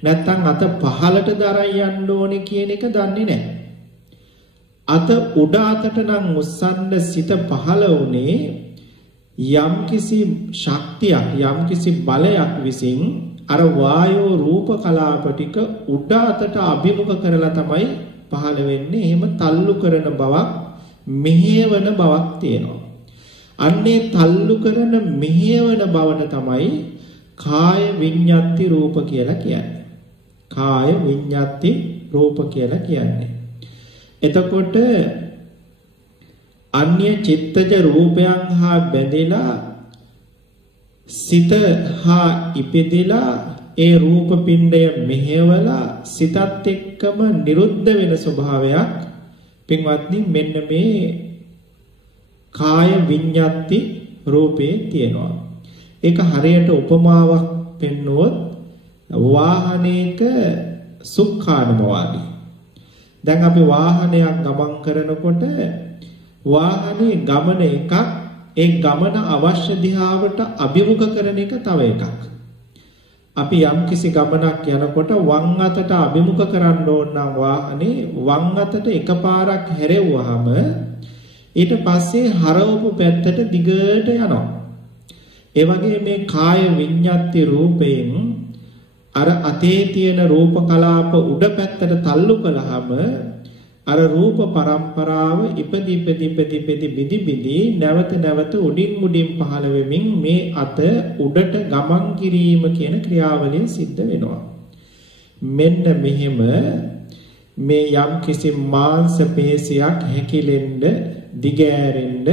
නැත්නම් අත පහළට දරයි යන්න ඕනේ කියන එක දන්නේ නැහැ. අත උඩ අතට නම් උස්සන්න සිත පහළ වුණේ යම්කිසි ශක්තියක් යම්කිසි බලයක් විසින් අර වායෝ රූප කලාප ටික උඩ අතට අභිමුඛ කරලා තමයි පහළ වෙන්නේ. එහෙම තල්ලු කරන බවක් මෙහෙවන බවක් තියෙනවා. අන්නේ තල්ලු කරන මෙහෙවන බවන තමයි කාය විඤ්ඤාති රූප කියලා කියන්නේ. කාය විඤ්ඤාති රූප කියලා කියන්නේ. එතකොට අන්‍ය චිත්තජ රූපයන් හා බැඳිලා සිත හා ඉපෙදලා ඒ රූප පිණ්ඩය මෙහෙवला සිතත් එක්කම නිරුද්ධ වෙන ස්වභාවයක් පින්වත්නි මෙන්න මේ කාය විඤ්ඤාති රූපේ තියෙනවා. ඒක හරියට උපමාවක් පෙන්වුවොත් වාහනයක සුඛානුභවයි. දැන් අපි වාහනයක් ගමන් කරනකොට වාහනේ ගමන එකක්, ඒ ගමන අවශ්‍ය දිහාවට අභිමුඛ කරන එක තව එකක්. අපි යම්කිසි ගමනක් යනකොට වම් අතට අභිමුඛ කරන්න ඕන නම් වාහනේ වම් අතට එකපාරක් හැරෙව්වහම ඊට පස්සේ හරවපු පැත්තට දිගට යනවා. ඒ වගේ මේ කාය විඤ්ඤාති රූපයෙන් අර අතේ තියෙන රූප කලාප උඩ පැත්තට තල්ලු කළාම අර රූප පරම්පරාව ඉපදි බිදි නැවත උඩින් පහළ වෙමින් මේ අත උඩට ගමන් කිරීම කියන ක්‍රියාවලිය සිද්ධ වෙනවා. මෙන්න මෙහෙම මේ යම් කිසි මාංශ පේශියක් හැකිලෙන්න, දිගෑරෙන්න,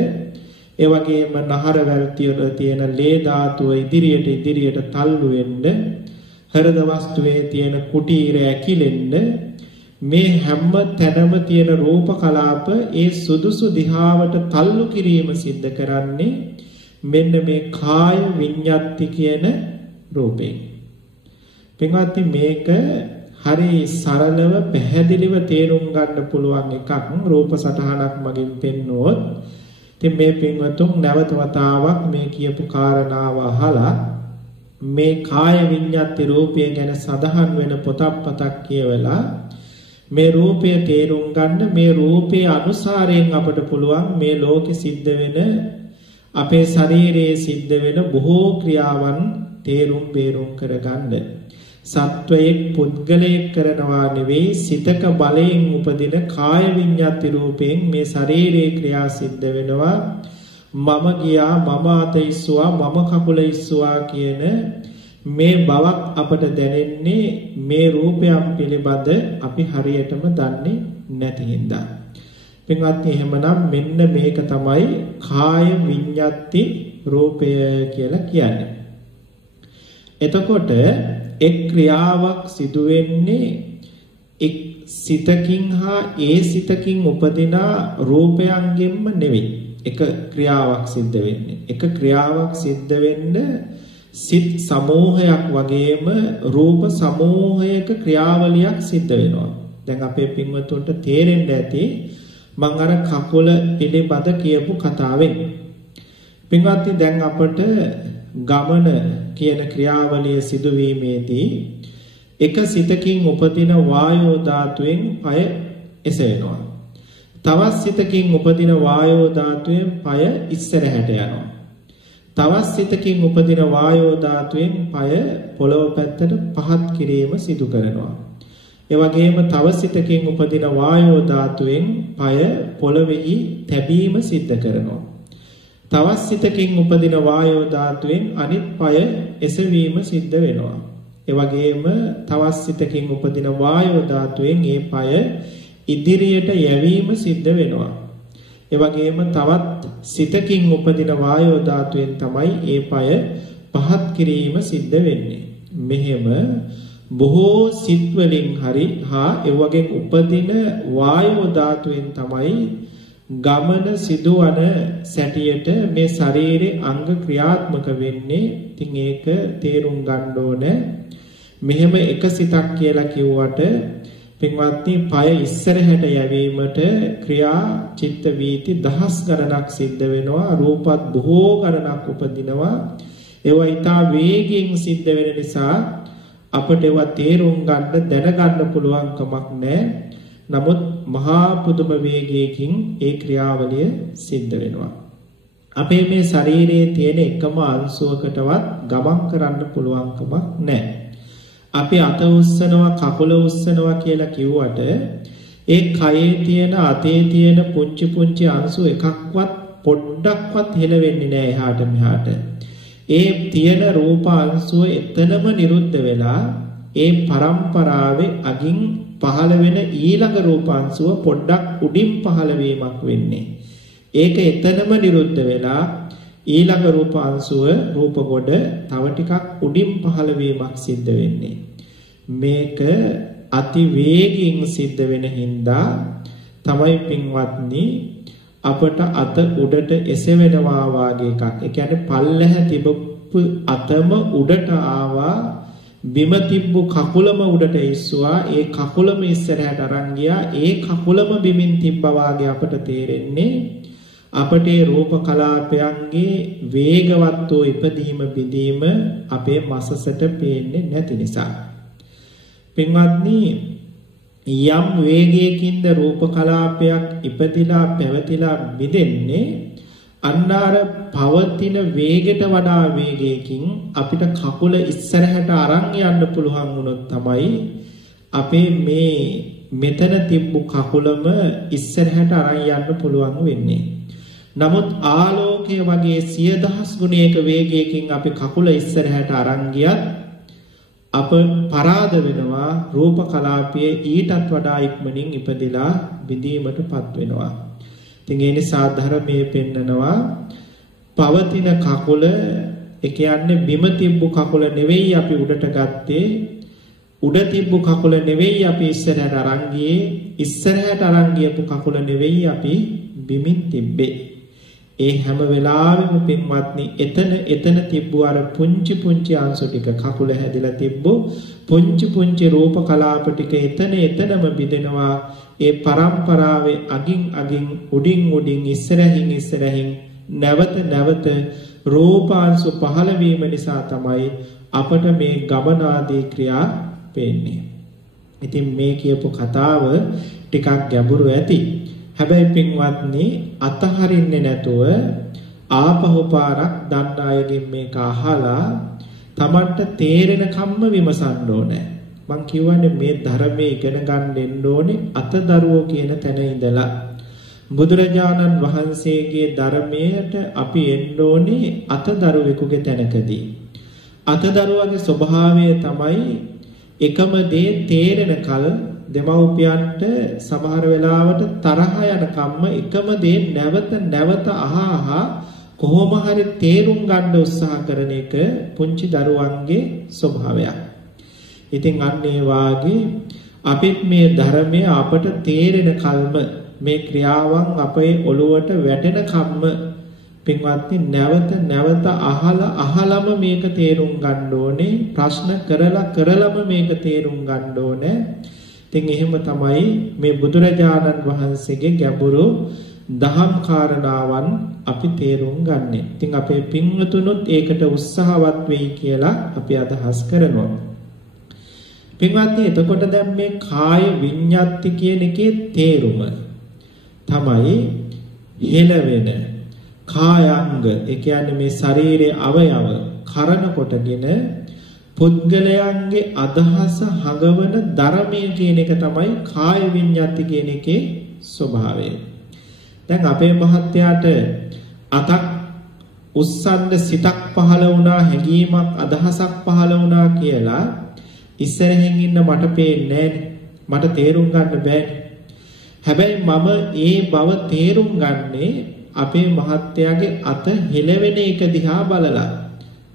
ඒ වගේම නහර වැල්තිවල තියෙන ලේ ධාතුව ඉදිරියට තල්ලු වෙන්න, හෘද වස්තුවේ තියෙන කුටීර ඇකිලෙන්න, මේ හැම තැනම තියෙන රූප කලාප ඒ සුදුසු දිහාවට තල්ලු කිරීම සිද්ධ කරන්නේ මෙන්න මේ කාය විඤ්ඤාති කියන රූපයෙන්. පින්වත්නි, මේක හරි සරලව පැහැදිලිව තේරුම් ගන්න පුළුවන් එකක් රූප සටහනක් මගින් පෙන්වුවොත්. ඉතින් මේ පින්වතුන් නැවත වතාවක් මේ කියපු කාරණාව අහලා මේ කාය විඤ්ඤාති රූපය ගැන සඳහන් වෙන පොතක් කියවලා මේ රූපය තේරුම් ගන්න, මේ රූපයේ අනුසාරයෙන් අපට පුළුවන් මේ ලෝකෙ සිද්ධ වෙන, අපේ ශරීරයේ සිද්ධ වෙන බොහෝ ක්‍රියාවන් තේරුම් බේරුම් කරගන්න. සත්වයේ පුද්ගලයෙක් කරනවා නෙවෙයි, සිතක බලයෙන් උපදින කාය විඤ්ඤාති රූපයෙන් මේ ශරීරයේ ක්‍රියා සිද්ධ වෙනවා. මම ගියා, මම අත ඉස්සුවා, මම කකුල ඉස්සුවා කියන මේ බවක් අපට දැනෙන්නේ මේ රූපයන් පිළිබඳ අපි හරියටම දන්නේ නැති හින්දා. පින්වත්නි, එහෙමනම් මෙන්න මේක තමයි කාය විඤ්ඤාති රූපය කියලා කියන්නේ. එතකොට එක් ක්‍රියාවක් සිදු වෙන්නේ එක් සිතකින් හා ඒ සිතකින් උපදින රූපයන්ගෙන්ම නෙවෙයි. එක ක්‍රියාවක් සිද්ධ වෙන්නේ. එක ක්‍රියාවක් සිද්ධ වෙන්න සිත් සමූහයක් වගේම රූප සමූහයක ක්‍රියාවලියක් සිද්ධ වෙනවා. දැන් අපේ පින්වතුන්ට තේරෙන්න ඇති මම අර කකුල පිළිබඳ කියපු කතාවෙන්. පින්වත්නි, දැන් අපට ගමන කියන ක්‍රියාවලිය සිදුවීමේදී එක සිතකින් උපදින වායෝ ධාතුවෙන් පය එසවෙනවා. තවත් සිතකින් උපදින වායෝ ධාතුවෙන් පය ඉස්සරහට යනවා. තවත් සිතකින් උපදින වායෝ ධාතුවෙන් පය පොළොව පැත්තට පහත් කිරීම සිදු කරනවා. ඒ වගේම තව සිතකින් උපදින වායෝ ධාතුවෙන් පය පොළොවේහි තැබීම සිද්ධ කරනවා. තවත් සිතකින් උපදින වායෝ ධාතුවෙන් අනිත් පය එසවීම සිද්ධ වෙනවා. ඒ වගේම තවත් සිතකින් උපදින වායෝ ධාතුවෙන් ඒ පය ඉදිරියට යැවීම සිද්ධ වෙනවා. ඒ වගේම තවත් සිතකින් උපදින වායෝ ධාතුවෙන් තමයි ඒ පය පහත් කිරීම සිද්ධ වෙන්නේ. මෙහෙම බොහෝ සිත් වලින් හරි හා ඒ වගේ උපදින වායෝ ධාතුවෙන් තමයි ගමන සිදුවන සැටියට මේ ශරීරේ අංග ක්‍රියාත්මක වෙන්නේ. ඉතින් ඒක තේරුම් ගන්න ඕනේ. මෙහෙම එක සිතක් කියලා කිව්වට පින්වත්නි, පය ඉස්සරහට යැවීමට ක්‍රියා චිත්ත වීති දහස් ගණනක් සිද්ධ වෙනවා. රූපත් බොහෝ ගණනක් උපදිනවා. ඒවා ඊටා වේගයෙන් සිද්ධ වෙන නිසා අපට ඒවා තේරුම් ගන්න, දැනගන්න පුළුවන් කමක් නැහැ. නමුත් මහා පුදුම වේගයකින් ඒ ක්‍රියාවලිය සිද්ධ වෙනවා. අපේ මේ ශරීරයේ තියෙන එකම අංශුවකටවත් ගමන් කරන්න පුළුවන් කමක් නැහැ. අපි අත උස්සනවා, කකුල උස්සනවා කියලා කිව්වට ඒ කයේ තියෙන, අතේ තියෙන පුංචි අංශු එකක්වත් පොඩ්ඩක්වත් හෙලවෙන්නේ නැහැ එහාට මෙහාට. ඒ තියෙන රූප අංශුව එතනම නිරුද්ධ වෙලා ඒ පරම්පරාවේ අගින් පහළ වෙන ඊළඟ රූප අංශුව පොඩ්ඩක් උඩින් පහළ වීමක් වෙන්නේ. ඒක එතනම නිරුද්ධ වෙලා ඊළඟ රූප අංශුව, රූප කොට තව ටිකක් උඩින් පහළ වීමක් සිද්ධ වෙන්නේ. මේක අති වේගයෙන් සිද්ධ වෙන හින්දා තමයි පින්වත්නි අපට අත උඩට එසවෙනවා වාගේ එකක්. ඒ කියන්නේ පල්ලෙහ තිබපු අතම උඩට ආවා. බිම තිබ්බු කකුලම උඩට ඉස්සුවා. ඒ කකුලම ඉස්සරහට අරන් ගියා. ඒ කකුලම බිමින් තිබ්බා වාගේ අපට තේරෙන්නේ අපට රූප කලාපයන්ගේ වේගවත් වූ ඉපදීම බිඳීම අපේ මසසට පේන්නේ නැති නිසා. පින්වත්නි, යම් වේගයකින්ද රූප කලාපයක් ඉපදිලා පැවතිලා බිඳෙන්නේ අන්නාර පවතින වේගයට වඩා වේගයකින් අපිට කකුල ඉස්සරහට අරන් යන්න පුළුවන් වුණොත් තමයි අපේ මේ මෙතන තිබ්බු කකුලම ඉස්සරහට අරන් යන්න පුළුවන් වෙන්නේ. නමුත් ආලෝකයේ වගේ 100,000 ගුණයක වේගයකින් අපි කකුල ඉස්සරහට අරන් ගියත් අප පරාද වෙනවා. රූප කලාපයේ ඊටත් වඩා ඉක්මනින් ඉපදිලා බිඳීමටපත් වෙනවා. ඉතින් ඒ නිසා ධර්මයේ පෙන්නනවා පවතින කකුල, ඒ කියන්නේ බිම තිබ්බු කකුල නෙවෙයි අපි උඩට ගත්තේ, උඩ තිබ්බු කකුල නෙවෙයි අපි ඉස්සරහට අරන් ගියේ, ඉස්සරහට අරන් ගියපු කකුල නෙවෙයි අපි බිමින් තිබ්බේ. ඒ හැම වෙලාවෙම පින්වත්නි එතන තිබ්බු අර පුංචි පුංචි අංශ ටික කකුල හැදිලා තිබ්බු පුංචි පුංචි රූප කලාප ටික එතනම බිඳෙනවා. ඒ පරම්පරාවේ අගින් උඩින් ඉස්සරහින් නැවත රූපාංශ පහළ වීම නිසා තමයි අපට මේ ගමනාදී ක්‍රියා පේන්නේ. ඉතින් මේ කියපු කතාව ටිකක් ගැඹුරු ඇති. හැබැයි පින්වත්නි, අතහරින්නේ නැතුව ආපහු පාරක් දන්න අයගෙන් මේක අහලා තමන්ට තේරෙන කම්ම විමසන්න ඕනේ. මං කියවනේ මේ ධර්මයේ ඉගෙන ගන්න දෙන්න ඕනේ අතදරුවෝ කියන තැන ඉඳලා. බුදුරජාණන් වහන්සේගේ ධර්මයට අපි එන්න ඕනේ අතදරුවෙකුගේ තැනකදී. අතදරුවගේ ස්වභාවය තමයි එකම දේ තේරෙන කල දෙමව්පියන්ට සමහර වෙලාවට තරහ යන කම්ම එකම දේ නැවත අහා කොහොම හරි තේරුම් ගන්න උත්සාහ කරන එක පුංචි දරුවන්ගේ ස්වභාවයක්. ඉතින් අන්න ඒ වාගේ අපිත් මේ ධර්මය අපට තේරෙන කල්ම මේ ක්‍රියාවන් අපේ ඔළුවට වැටෙන කම්ම පින්වත්නි නැවත අහලම මේක තේරුම් ගන්න ඕනේ. ප්‍රශ්න කරලම මේක තේරුම් ගන්න ඕනේ. ඉතින් එහෙම තමයි මේ බුදුරජාණන් වහන්සේගේ ගැඹුරු දහම් කාරණාවන් අපි තේරුම් ගන්නෙ. ඉතින් අපේ පින්වතුනුත් ඒකට උත්සාහවත් වෙයි කියලා අපි අදහස් කරනවා. පින්වත්නි, එතකොට දැන් මේ කාය විඤ්ඤාති කියන එකේ තේරුම තමයි හෙළවෙන කායාංග. ඒ කියන්නේ මේ ශරීරයේ අවයව කරන කොටගෙන පුද්ගලයන්ගේ අදහස හඟවන ධර්මය කියන එක තමයි කාය විඤ්ඤාති කියන එකේ ස්වභාවය. දැන් අපේ මහත්යාට අතක් උස්සන්න සිතක් පහළ වුණා, හැඟීමක් අදහසක් පහළ වුණා කියලා ඉස්සරහින් ඉන්න මට පේන්නේ නැහැ. මට තේරුම් ගන්න බෑනේ. හැබැයි මම ඒ බව තේරුම් ගන්නේ අපේ මහත්යාගේ අත හෙලවෙන එක දිහා බලලා.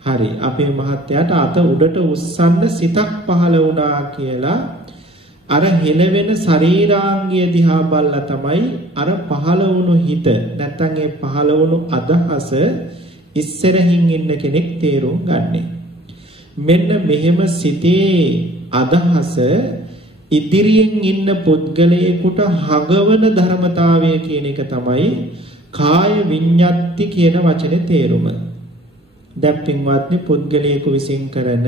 හරි, අපේ මහත්යාට අත උඩට උස්සන්න සිතක් පහළ වුණා කියලා අර හෙලවෙන ශරීරාංගය දිහා බලලා තමයි අර පහළ වුණු හිත නැත්තම් ඒ පහළ වුණු අදහස ඉස්සරහින් ඉන්න කෙනෙක් තේරුම් ගන්නෙ. මෙන්න මෙහෙම සිතේ අදහස ඉදිරියෙන් ඉන්න පුද්ගලයෙකුට හඟවන ධර්මතාවය කියන එක තමයි කාය විඤ්ඤාති කියන වචනේ තේරුම. දැන් පින්වත්නි, පුද්ගලයෙකු විසින් කරන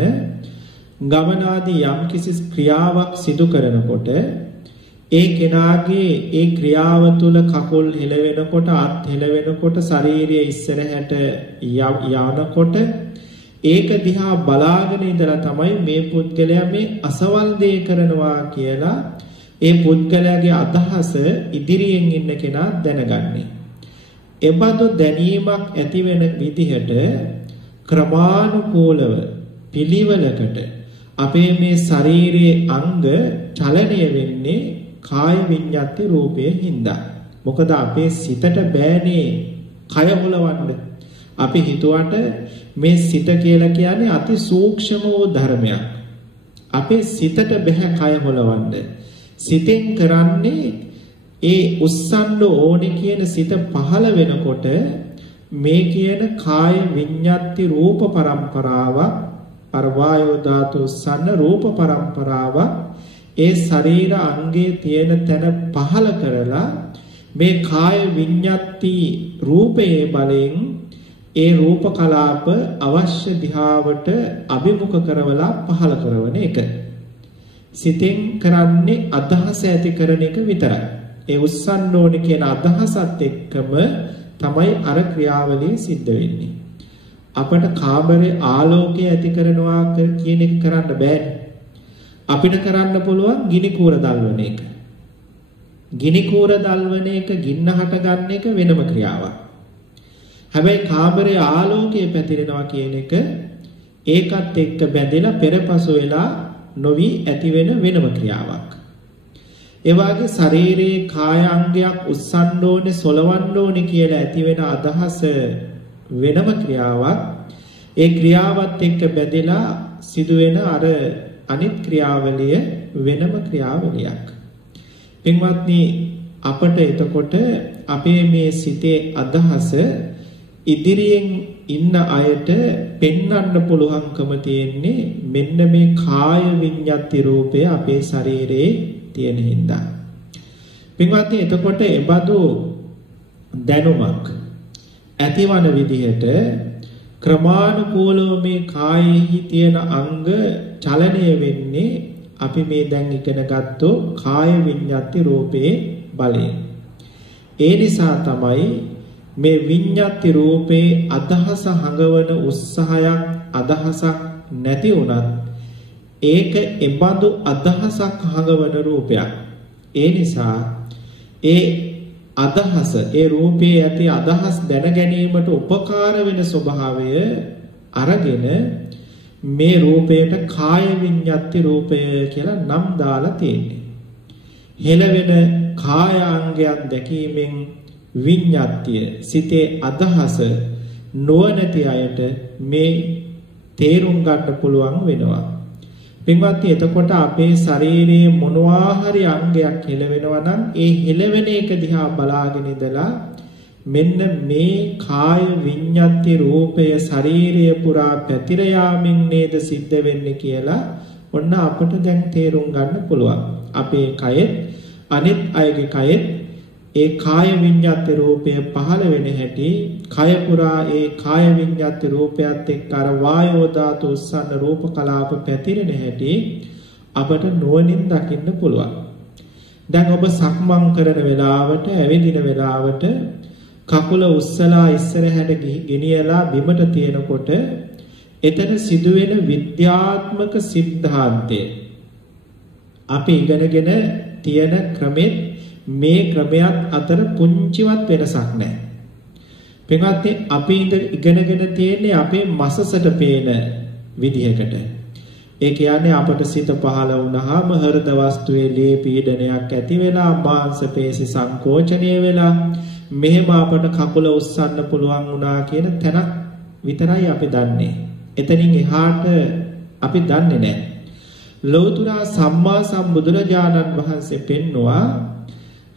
ගමනාදී යම් කිසි ක්‍රියාවක් සිදු කරනකොට ඒ කෙනාගේ ඒ ක්‍රියාව තුළ කකුල් හෙලවෙනකොට, අත් හෙලවෙනකොට, ශාරීරිය ඉස්සරහට යනකොට ඒක දිහා බලාගෙන ඉඳලා තමයි මේ පුද්ගලයා මේ අසවල් දේ කරනවා කියලා ඒ පුද්ගලයාගේ අදහස ඉදිරියෙන් ඉන්න කෙනා දැනගන්නේ. එබඳු දැනීමක් ඇති වෙන විදිහට ක්‍රමානුකූලව පිළිවෙලකට අපේ මේ ශාරීරියේ අංග චලනය වෙන්නේ කාය විඤ්ඤාති රූපයේ හින්දා. මොකද අපේ සිතට බෑනේ කය හොලවන්න. අපි හිතුවට මේ සිත කියලා කියන්නේ අති සූක්ෂම වූ ධර්මයක්. අපේ සිතට බෑ කය හොලවන්න. සිතෙන් කරන්නේ ඒ උස්සන්න ඕනේ කියන සිත පහළ වෙනකොට මේ කියන කාය විඤ්ඤාති රූප පරම්පරාව අර වායෝ ධාතු සන්න රූප පරම්පරාව ඒ ශරීර අංගයේ තියෙන තැන පහල කරලා මේ කාය විඤ්ඤාති රූපයේ බලෙන් ඒ රූප කලාප අවශ්‍ය දිහාවට අභිමුඛ කරවලා පහල කරන එක. සිතෙන් කරන්නේ අදහස ඇති කරන එක විතරයි. ඒ උස්සන්න ඕනේ කියන අදහසත් එක්කම තමයි අර ක්‍රියාවලිය සිද්ධ වෙන්නේ. අපට කාමරේ ආලෝකය ඇති කරනවා කියන එක කරන්න බෑනේ. අපිට කරන්න පුළුවන් ගිනි කූර දල්වන එක. ගිනි කූර දල්වන එක ගින්න හට ගන්න එක වෙනම ක්‍රියාවක්. හැබැයි කාමරේ ආලෝකය පැතිරෙනවා කියන එක ඒකත් එක්ක බැඳෙලා පෙරපසු වෙලා නොවි ඇති වෙන වෙනම ක්‍රියාවක්. ඒ වගේ ශරීරයේ කායාංගයක් උස්සන්න ඕනේ සොලවන්න ඕනේ කියලා ඇති වෙන අදහස වෙනම ක්‍රියාවක්. ඒ ක්‍රියාවත් එක්ක බැඳෙලා සිදුවෙන අර අනිත් ක්‍රියාවලිය වෙනම ක්‍රියාවලියක්. පින්වත්නි අපට එතකොට අපේ මේ සිතේ අදහස ඉදිරියෙන් ඉන්න අයට පෙන්වන්න පුළුවන්කම තියෙන්නේ මෙන්න මේ කාය විඤ්ඤාති රූපය අපේ ශරීරයේ තියෙන හින්දා. පින්වත්නි එතකොට එබඳු දැනුමක් ඇතිවන විදිහට ක්‍රමානුකූලව මේ කායෙහි තියෙන අංග චලනය වෙන්නේ අපි මේ දැන් ඉගෙන ගත්තෝ කාය විඤ්ඤාති රූපේ බලයෙන්. ඒ නිසා තමයි මේ විඤ්ඤාති රූපේ අදහස හඟවන උත්සාහයක් අදහසක් නැති වුණත් ඒක එබඳු අදහසක් හඟවන රූපයක්. ඒ නිසා ඒ අදහස ඒ රූපේ ඇති අදහස් දැන ගැනීමට උපකාර වෙන ස්වභාවය අරගෙන මේ රූපයට කාය විඤ්ඤාති රූපය කියලා නම් දාලා තියෙන්නේ. හෙළවෙන කායාංගයක් දැකීමෙන් විඤ්ඤාතිය සිතේ අදහස නොනැති අයට මේ තේරුම් ගන්න පුළුවන් වෙනවා. පින්වත්නි එතකොට අපේ ශරීරයේ මොනවා හරි අංගයක් හෙළවෙනවා නම් ඒ හෙළවෙන එක දිහා බලාගෙන ඉඳලා මෙන්න මේ කාය විඤ්ඤාති රූපය ශරීරය පුරා පැතිර යාමින් නේද සිද්ධ වෙන්නේ කියලා ඔන්න අපට දැන් තේරුම් ගන්න පුළුවන්. අපේ කයෙත් අනිත් අයගේ කයෙත් ඒ කාය විඤ්ඤාති රූපය පහළ වෙන හැටි කය පුරා ඒ කාය විඤ්ඤාති රූපයත් එක්ක අර වායෝ ධාතු උස්සන්න රූප කලාප පැතිරෙන හැටි අපට නුවණින් දකින්න පුළුවන්. දැන් ඔබ සක්මන් කරන වෙලාවට ඇවිදින වෙලාවට කකුල උස්සලා ඉස්සරහට ගෙනියලා බිමට තියනකොට එතන සිදුවෙන විද්‍යාත්මක સિદ્ધාන්තය අපි ඉගෙනගෙන තියෙන ක්‍රමෙත් මේ ක්‍රමයක් අතර පුංචිවත් වෙනසක් නැහැ. පින්වත්නි අපි ඉගෙනගෙන තියෙන්නේ අපේ මසසට පේන විදිහකට. ඒ කියන්නේ අපට සිත පහළ වුණාම හෘද වස්තුවේ ලේ පීඩනයක් ඇති වෙලා මාංශ පේශි සංකෝචනය වෙලා මෙහෙම අපට කකුල උස්සන්න පුළුවන් වුණා කියන තැනක් විතරයි අපි දන්නේ. එතනින් එහාට අපි දන්නේ නැහැ. ලෞතර සම්මා සම්බුදුරජාණන් වහන්සේ පෙන්නවා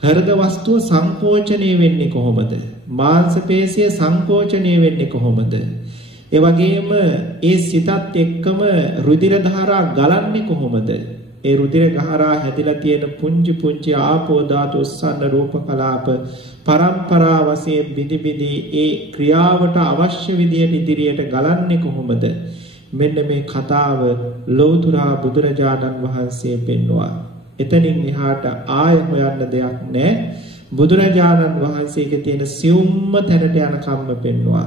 හෘද වස්තුව සංකෝචනය වෙන්නේ කොහොමද? මාංශ පේශිය සංකෝචනය වෙන්නේ කොහොමද? ඒ වගේම ඒ සිතත් එක්කම රුධිර ධාරා ගලන්නේ කොහොමද? ඒ රුධිර ධාරා හැදිලා තියෙන පුංචි පුංචි ආපෝ ධාතු උස්සන්න රූප කලාප පරම්පරා වශයෙන් බිදි බිදි ඒ ක්‍රියාවට අවශ්‍ය විදියට ඉදිරියට ගලන්නේ කොහොමද? මෙන්න මේ කතාව ලෞතර බුදුරජාණන් වහන්සේ පෙන්වුවා. එතනින් එහාට ආය හොයන්න දෙයක් නැහැ. බුදුරජාණන් වහන්සේගේ තියෙන සියුම්ම තැනට යන කම්ම පෙන්වුවා.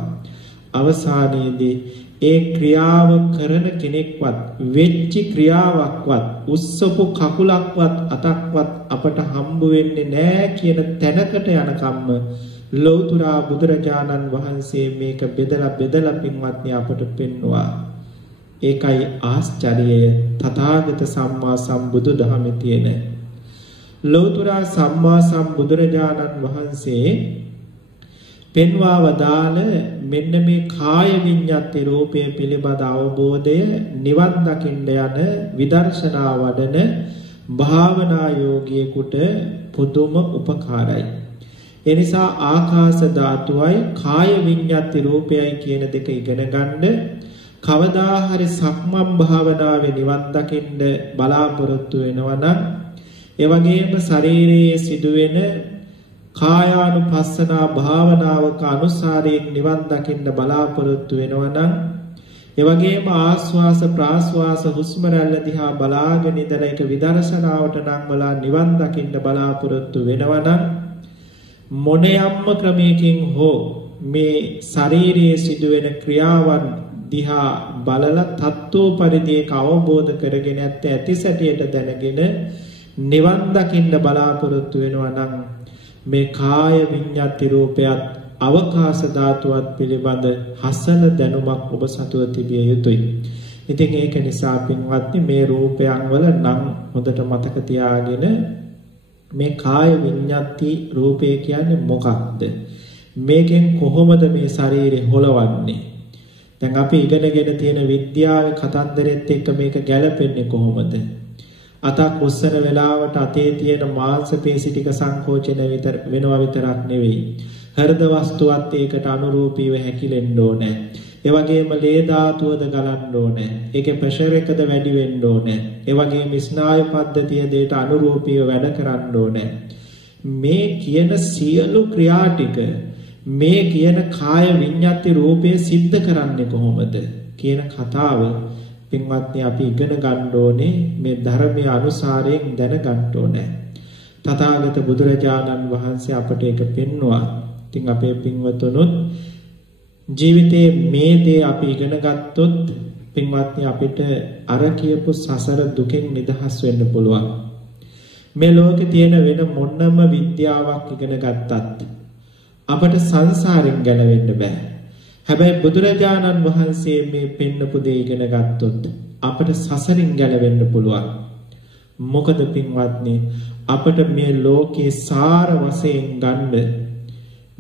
අවසානයේදී ඒ ක්‍රියාව කරන කෙනෙක්වත් වෙච්ච ක්‍රියාවක්වත් උස්සපු කකුලක්වත් අතක්වත් අපට හම්බ වෙන්නේ නැහැ කියන තැනකට යන කම්ම ලෞතර බුදුරජාණන් වහන්සේ මේක බෙදලා පින්වත්නි අපට පෙන්වුවා. ඒකයි ආශ්චර්යය තථාගත සම්මා සම්බුදු දහමේ තියෙන ලෞතර සම්මා සම්බුදුරජාණන් වහන්සේ පෙන්වා වදාළ මෙන්න මේ කාය විඤ්ඤාති රූපය පිළිබඳ අවබෝධය නිවන් දකින්න යන විදර්ශනා වඩන භාවනා යෝගියෙකුට පුදුම උපකාරයි. ඒ නිසා ආකාශ ධාතුවයි කාය විඤ්ඤාති රූපයයි කියන දෙක ඉගෙන ගන්න කවදා හරි සක්මන් භාවනාවේ නිවන් දකින්න බලාපොරොත්තු වෙනවා නම් ඒ වගේම ශරීරයේ සිදුවෙන කායානුපස්සනා භාවනාවක අනුසාරයෙන් නිවන් දකින්න බලාපොරොත්තු වෙනවා නම් ඒ වගේම ආස්වාස ප්‍රාස්වාස හුස්ම රැල්ල දිහා බලාගෙන ඉඳලා ඒක විදර්ශනාවට නම් බලා නිවන් දකින්න බලාපොරොත්තු වෙනවා නම් මොනියම්ම ක්‍රමයකින් හෝ මේ ශරීරයේ සිදුවෙන ක්‍රියාවන් දිහා බලලා තත්ත්ව පරිදි ඒක අවබෝධ කරගෙන ඇති සැටියට දැනගෙන නිවන් දකින්න බලාපොරොත්තු වෙනවා නම් මේ කාය විඤ්ඤාති රූපයත් අවකාශ ධාතුවත් පිළිබඳ හසල දැනුමක් ඔබ සතුව තිබිය යුතුයි. ඉතින් ඒක නිසා පින්වත්නි මේ රූපයන් වල නම් හොඳට මතක තියාගෙන මේ කාය විඤ්ඤාති රූපය කියන්නේ මොකක්ද? මේකෙන් කොහොමද මේ ශරීරය හොලවන්නේ? දැන් අපි ඉගෙනගෙන තියෙන විද්‍යාවේ කතන්දරෙත් එක්ක මේක ගැලපෙන්නේ කොහොමද? අතක් උස්සන වෙලාවට අතේ තියෙන මාංශ පේශි ටික සංකෝචන වෙනවා විතරක් නෙවෙයි. හෘද වස්තුවත් ඒකට අනුරූපීව හැකිලෙන්න ඕනේ. ඒ වගේම ලේ ධාතුවද ගලන්න ඕනේ. ඒකේ ප්‍රෙෂර් එකද වැඩි වෙන්න ඕනේ. ඒ වගේම ස්නායු පද්ධතිය දෙයට අනුරූපීව වැඩ කරන්න ඕනේ. මේ කියන සියලු ක්‍රියා ටික මේ කියන කාය විඤ්ඤාති රූපේ සිද්ධ කරන්නේ කොහොමද කියන කතාව පින්වත්නි අපි ඉගෙන ගන්න ඕනේ මේ ධර්මයේ අනුසාරයෙන් දැනගන්න ඕනේ. තථාගත බුදුරජාණන් වහන්සේ අපට ඒක පෙන්වුවා. ඉතින් අපේ පින්වතුනොත් ජීවිතයේ මේ දේ අපි ඉගෙන ගත්තොත් පින්වත්නි අපිට අර කියපු සසර දුකෙන් නිදහස් වෙන්න පුළුවන්. මේ ලෝකේ තියෙන වෙන මොනම විද්‍යාවක් ඉගෙන ගත්තත් අපට සංසාරයෙන් ගැලවෙන්න බෑ. හැබැයි බුදුරජාණන් වහන්සේ මේ පෙන්නපු දේ ඉගෙන ගත්තොත් අපට සසරින් ගැලවෙන්න පුළුවන්. මොකද පින්වත්නි අපට මේ ලෝකේ සාර වශයෙන් ගන්න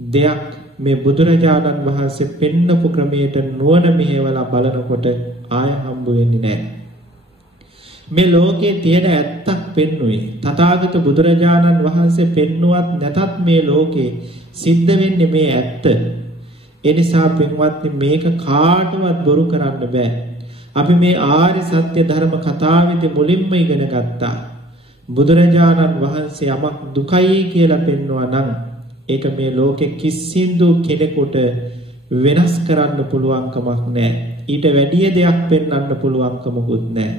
දෙයක් මේ බුදුරජාණන් වහන්සේ පෙන්නපු ක්‍රමයට නුවණ මෙහෙवला බලනකොට ආය හම්බ වෙන්නේ නැහැ. මේ ලෝකේ තියෙන ඇත්තක් පෙන්වුවේ තථාගත බුදුරජාණන් වහන්සේ පෙන්නුවත් නැතත් මේ ලෝකේ සිද්ධ වෙන්නේ මේ ඇත්ත. ඒ නිසා පින්වත්නි මේක කාටවත් බොරු කරන්න බෑ. අපි මේ ආර්ය සත්‍ය ධර්ම කතාවේදී මුලින්ම ඉගෙන ගත්තා. බුදුරජාණන් වහන්සේ යමක් දුකයි කියලා පෙන්වුවා නම් ඒක මේ ලෝකෙ කිසිදු කෙනෙකුට වෙනස් කරන්න පුළුවන් කමක් නැහැ. ඊට වැඩිය දෙයක් පෙන්වන්න පුළුවන් කමකුත් නැහැ.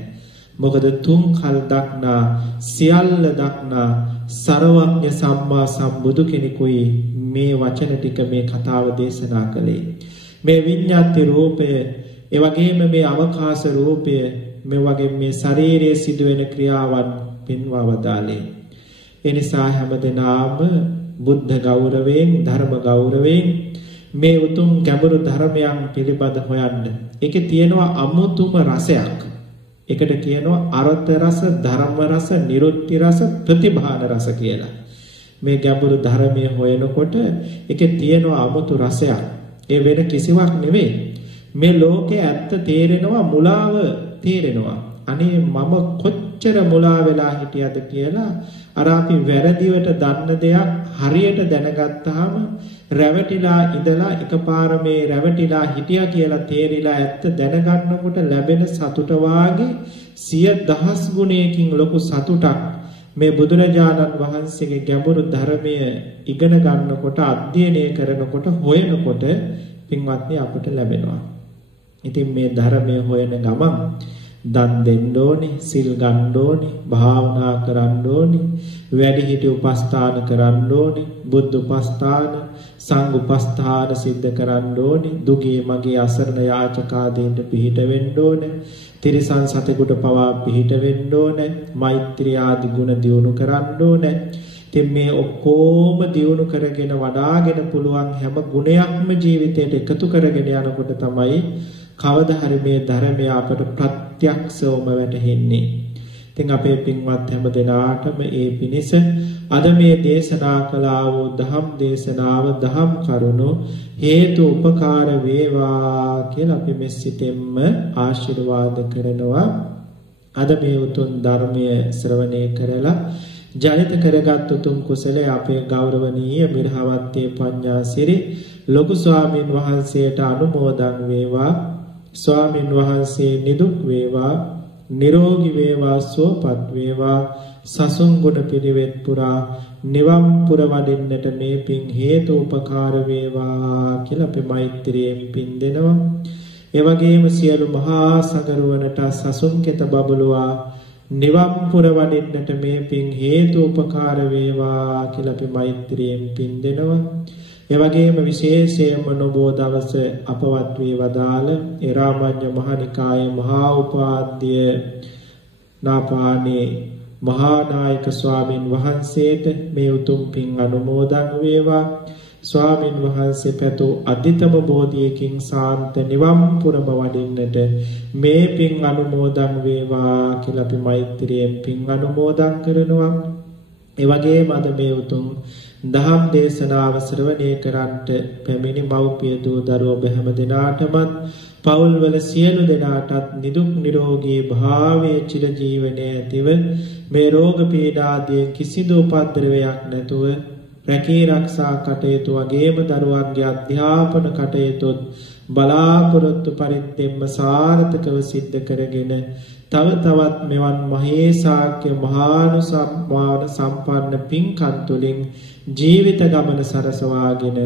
මොකද තුන් කල් දක්නා සියල්ල දක්නා සර්වඥ සම්මා සම්බුදු කෙනෙකුයි මේ වචන ටික මේ කතාව දේශනා කළේ. මේ විඤ්ඤාති රූපය, ඒ වගේම මේ අවකාශ රූපය, මේ වගේ මේ ශරීරයේ සිදුවෙන ක්‍රියාවන් පෙන්වා වදාළේ. ඒ නිසා හැමදෙනාම බුද්ධ ගෞරවයෙන්, ධර්ම ගෞරවයෙන් මේ උතුම් ගැඹුරු ධර්මයන් පිළිබඳ හොයන්න. ඒකේ තියෙනවා අමුතුම රසයක්. ඒකට කියනවා අර්ථ රස, ධර්ම රස, නිරුක්ති රස, ප්‍රතිභාන රස කියලා. මේ ගැඹුරු ධර්මයේ හොයනකොට ඒකේ තියෙනවා අමුතු රසයක්. ඒ වෙන කිසිවක් නෙවෙයි. මේ ලෝකේ ඇත්ත තේරෙනවා, මුලාව තේරෙනවා. අනේ මම කොච්චර මුලා වෙලා හිටියද කියලා අර අපි වැරදිවට දන්න දෙයක් හරියට දැනගත්තාම රැවටිලා ඉඳලා එකපාර මේ රැවටිලා හිටියා කියලා තේරිලා ඇත්ත දැනගන්නකොට ලැබෙන සතුට වාගේ 100,000 ගුණයකින් ලොකු සතුටක් මේ බුදුරජාණන් වහන්සේගේ ගැඹුරු ධර්මය ඉගෙන ගන්නකොට, අධ්‍යයනය කරනකොට, හොයනකොට පින්වත්නි අපට ලැබෙනවා. ඉතින් මේ ධර්මය හොයන ගමන් දන් දෙන්න ඕනේ, සිල් ගන්න ඕනේ, භාවනා කරන්න ඕනේ, වැඩිහිටි උපස්ථාන කරන්න ඕනේ, බුද්ධ උපස්ථාන, සංඝ උපස්ථාන සිද්ධ කරන්න ඕනේ, දුගී මගේ අසරණ යාචකාදීන්ට පිහිට වෙන්න ඕනේ, තිරිසන් සතෙකුට පවා පිහිට වෙන්න ඕනේ, මෛත්‍රී ආදී ගුණ දියුණු කරන්න ඕනේ. ඉතින් මේ ඔක්කොම දියුණු කරගෙන වඩාගෙන පුළුවන් හැම ගුණයක්ම ජීවිතයට එකතු කරගෙන යනකොට තමයි කවදා හරි මේ ධර්මය අපට ප්‍රත්‍යක්ෂවම වැටහෙන්නේ. ඉතින් අපේ පින්වත් හැම දෙනාටම ඒ පිණිස අද මේ දේශනා කළා වූ ධම් දේශනාව, ධම් කරුණු හේතු උපකාර වේවා කියලා අපි මෙසිතෙන්ම ආශිර්වාද කරනවා. අද මේ උතුම් ධර්මය ශ්‍රවණය කරලා ජනිත කරගත් උතුම් කුසලයේ අපේ ගෞරවනීය මිරහවත්තේ පඤ්ඤාසිරි ලොකු ස්වාමීන් වහන්සේට අනුමෝදන් වේවා. ස්වාමින් වහන්සේ නිදුක් වේවා නිරෝගී වේවා සුවපත් වේවා සසුන් ගුණ පිළිවෙත් පුරා නිවන් පුර වඩින්නට මේ පින් හේතු උපකාර වේවා කියලා අපි මෛත්‍රියෙන් පින් දෙනවා. ඒ වගේම සියලු මහා සගරුවනට සසුන් කෙත බබළුවා නිවන් පුර වඩින්නට මේ පින් හේතු උපකාර වේවා කියලා අපි මෛත්‍රියෙන් පින් දෙනවා. ඒ වගේම විශේෂයෙන්ම නොබෝ දවස අපවත් වී වදාළ එරාමඤ්ඤ මහනිකායේ මහා උපාධ්‍ය නාපානේ මහා නායක ස්වාමින් වහන්සේට මේ උතුම් පින් අනුමෝදන් වේවා. ස්වාමින් වහන්සේ පැතු අධිතම බෝධියකින් සාන්ත නිවන් පුරම වඩින්නට මේ පින් අනුමෝදන් වේවා කියලා අපි මෛත්‍රියෙන් පින් අනුමෝදන් කරනවා. ඒ වගේම අද මේ උතුම් දහම් දේශනාව ශ්‍රවණය කරන්ට පැමිණි මව්පිය දූ දරුවෝ හැම දිනාටමත් පවුල්වල සියලු දෙනාටත් නිදුක් නිරෝගී භාවයේ චිර ජීවනයේ ඇතිව මේ රෝග පීඩාදී කිසිදු උපද්‍රවයක් නැතුව රැකී ආරක්ෂා කටයුතු වගේම දරුවන්ගේ අධ්‍යාපන කටයුතුත් බලාපොරොත්තු පරිද්දෙන්ම සාර්ථකව සිද්ධ කරගෙන තව තවත් මෙවන් මහේසාක්‍ය මහානුසම්මාන සම්පන්න පින්කම් තුළින් ජීවිත ගමන සරසවාගෙන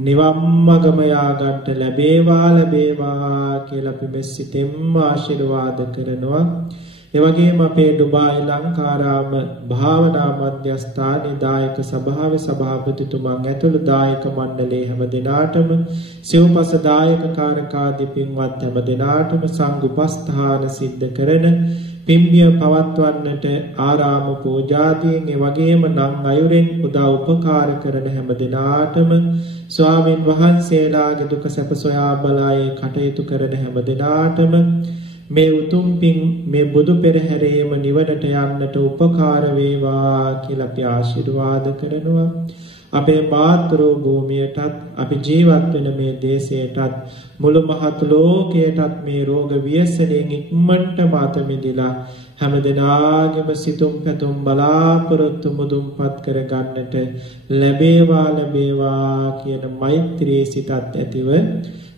නිවන් මගම යාගන්ට ලැබේවා කියලා අපි මෙසිතෙන්ම ආශිර්වාද කරනවා. ඒ වගේම අපේ ඩුබායි ලංකාරාම භාවනා මධ්‍යස්ථානයේ දායක සභාවේ සභාපතිතුමන් ඇතුළු දායක මණ්ඩලයේ හැම දිනාටම සිව්පස දායක කාරකාදී පින්වත් හැම දිනාටම සංඝ උපස්ථාන සිද්ධ කරන පින්බිය පවත්වන්නට ආරාම පූජාදීන් ඒ වගේම නම් අයුරෙන් උදව් උපකාර කරන හැම දිනාටම ස්වාමින් වහන්සේලාගේ දුක සැප සොයා බලායේ කටයුතු කරන හැම දිනාටම මේ උතුම් පින් මේ බුදු පෙරහැරේම නිවනට යන්නට උපකාර වේවා කියලා අපි ආශිර්වාද කරනවා. අපේ මාතෘ භූමියටත් අපි ජීවත් වෙන මේ දේශයටත් මුළු මහත් ලෝකයටත් මේ රෝග ව්‍යසනයෙන් ඉක්මනට මාත මිදලා හැමදෙනාගේම සිතුම් පැතුම් බලාපොරොත්තු මුදුන්පත් කර ගන්නට ලැබේවා කියන මෛත්‍රී සිතත් ඇතිව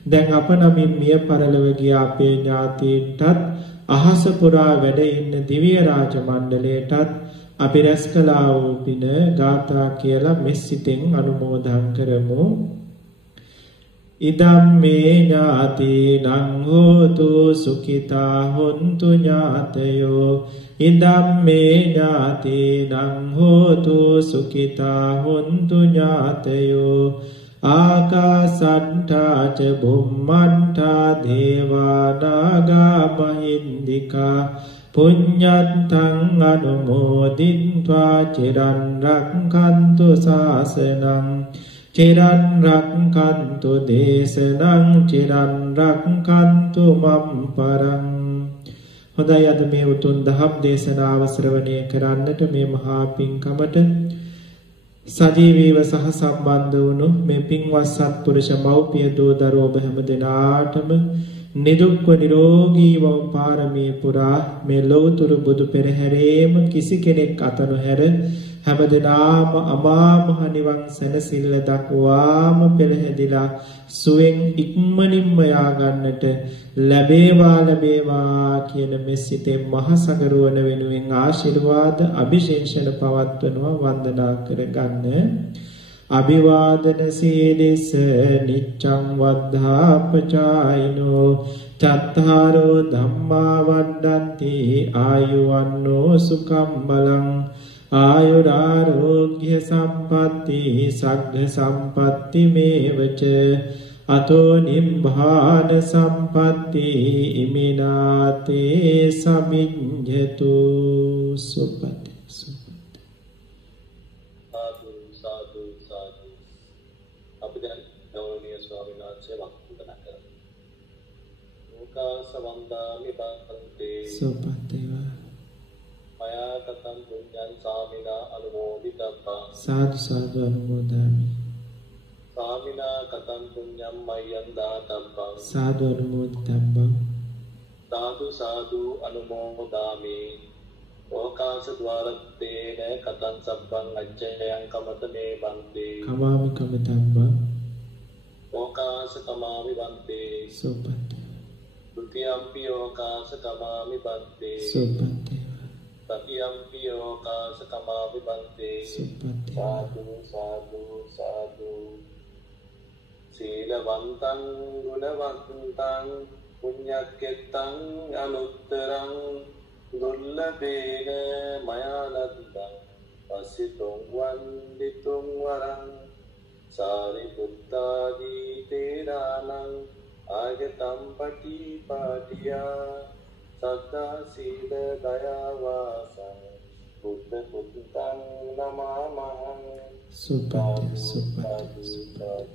දැන් අප නමින් මිය පරලොව ගිය අපේ ඥාතීන්ටත් අහස පුරා වැඩ ඉන්න දිව්‍ය රාජ මණ්ඩලයටත් අපි රැස් කළා වූ පින ගාථා කියලා මෙසිතෙන් අනුමෝදන් කරමු. ඉදම් මේ ඥාතීනං හෝතු සුඛිතා හොන්තු ඥාතයෝ ඉදම් මේ ඥාතීනං හෝතු සුඛිතා හොන්තු ඥාතයෝ ආකාසට්ඨා ච බුම්මට්ඨා දේවා නාග මහින්దికා පුඤ්ඤත්තං අනුමෝදිත්වා චිරන් රක්ඛන්තු ශාසනං චිරන් රක්ඛන්තු දේශනං චිරන් රක්ඛන්තු මම් පරං. හොඳයි, අද මේ උතුම් දහම් දේශනාව ශ්‍රවණය කරන්නට මේ මහා පින්කමට සජීවීව සහ සම්බන්ධ වුණු මේ පින්වත් සත්පුරුෂ මව්පිය දූ දරුවෝ හැම දෙනාටම නිදුක්ව නිරෝගීව පාරමී පුරා මේ ලෞතර බුදු පෙරහැරේම කිසි කෙනෙක් අත නොහැර හැම දෙනාම අමා මහ නිවන් සැනසෙල්ල දක්වාම පෙළහැදිලා සුවෙන් ඉක්මනින්ම යා ගන්නට ලැබේවා කියන මෙසිතේ මහ සගරුවන වෙනුවෙන් ආශිර්වාද අභිෂේචන පවත්වනවා වන්දනා කරගන්න. අභිවාදන සීලිස නිච්ඡං වද්ධාපචායිනෝ චත්තාරෝ ධම්මා වඩ්ඩන්ති ආයුවන්නෝ සුඛං බලං ආයුරාෝග්‍ය සම්පatti සග්ග සම්පatti මේවච අතෝ නිබ්බාන සම්පatti ඉමිනාතේ සමිඤ්ඤතු සුපති. සවන්දාමි බන්තේ සුපතේවා මයා කතං පුඤ්ඤං සාමිනා අනුමෝදිතබ්බං සාදු සාදු අනුමෝදාමි සාමිනා කතං පුඤ්ඤං මයං දාතබ්බං සාදු අනුමෝදිතබ්බං සාදු සාදු අනුමෝදාමි ඕකාස ద్వාරත්තේන කතං සබ්බං අච්චයං කමත මේ බන්තේ කමාමි කමතබ්බං ඕකාස කමාමි බන්තේ සුපත Dutiyampi okasa kamami bante. Supati. Tatiyampi okasa kamami bante. Supati. Sadhu, sadhu, sadhu. Silavantan gunavantan punyakketan anuttarang dullabena mayanandang pasitong wanditung warang sariputta di teranang agatam pati patiya satta sila dayavasang buddha buddhang namamahang. Supati. Supati. Supati.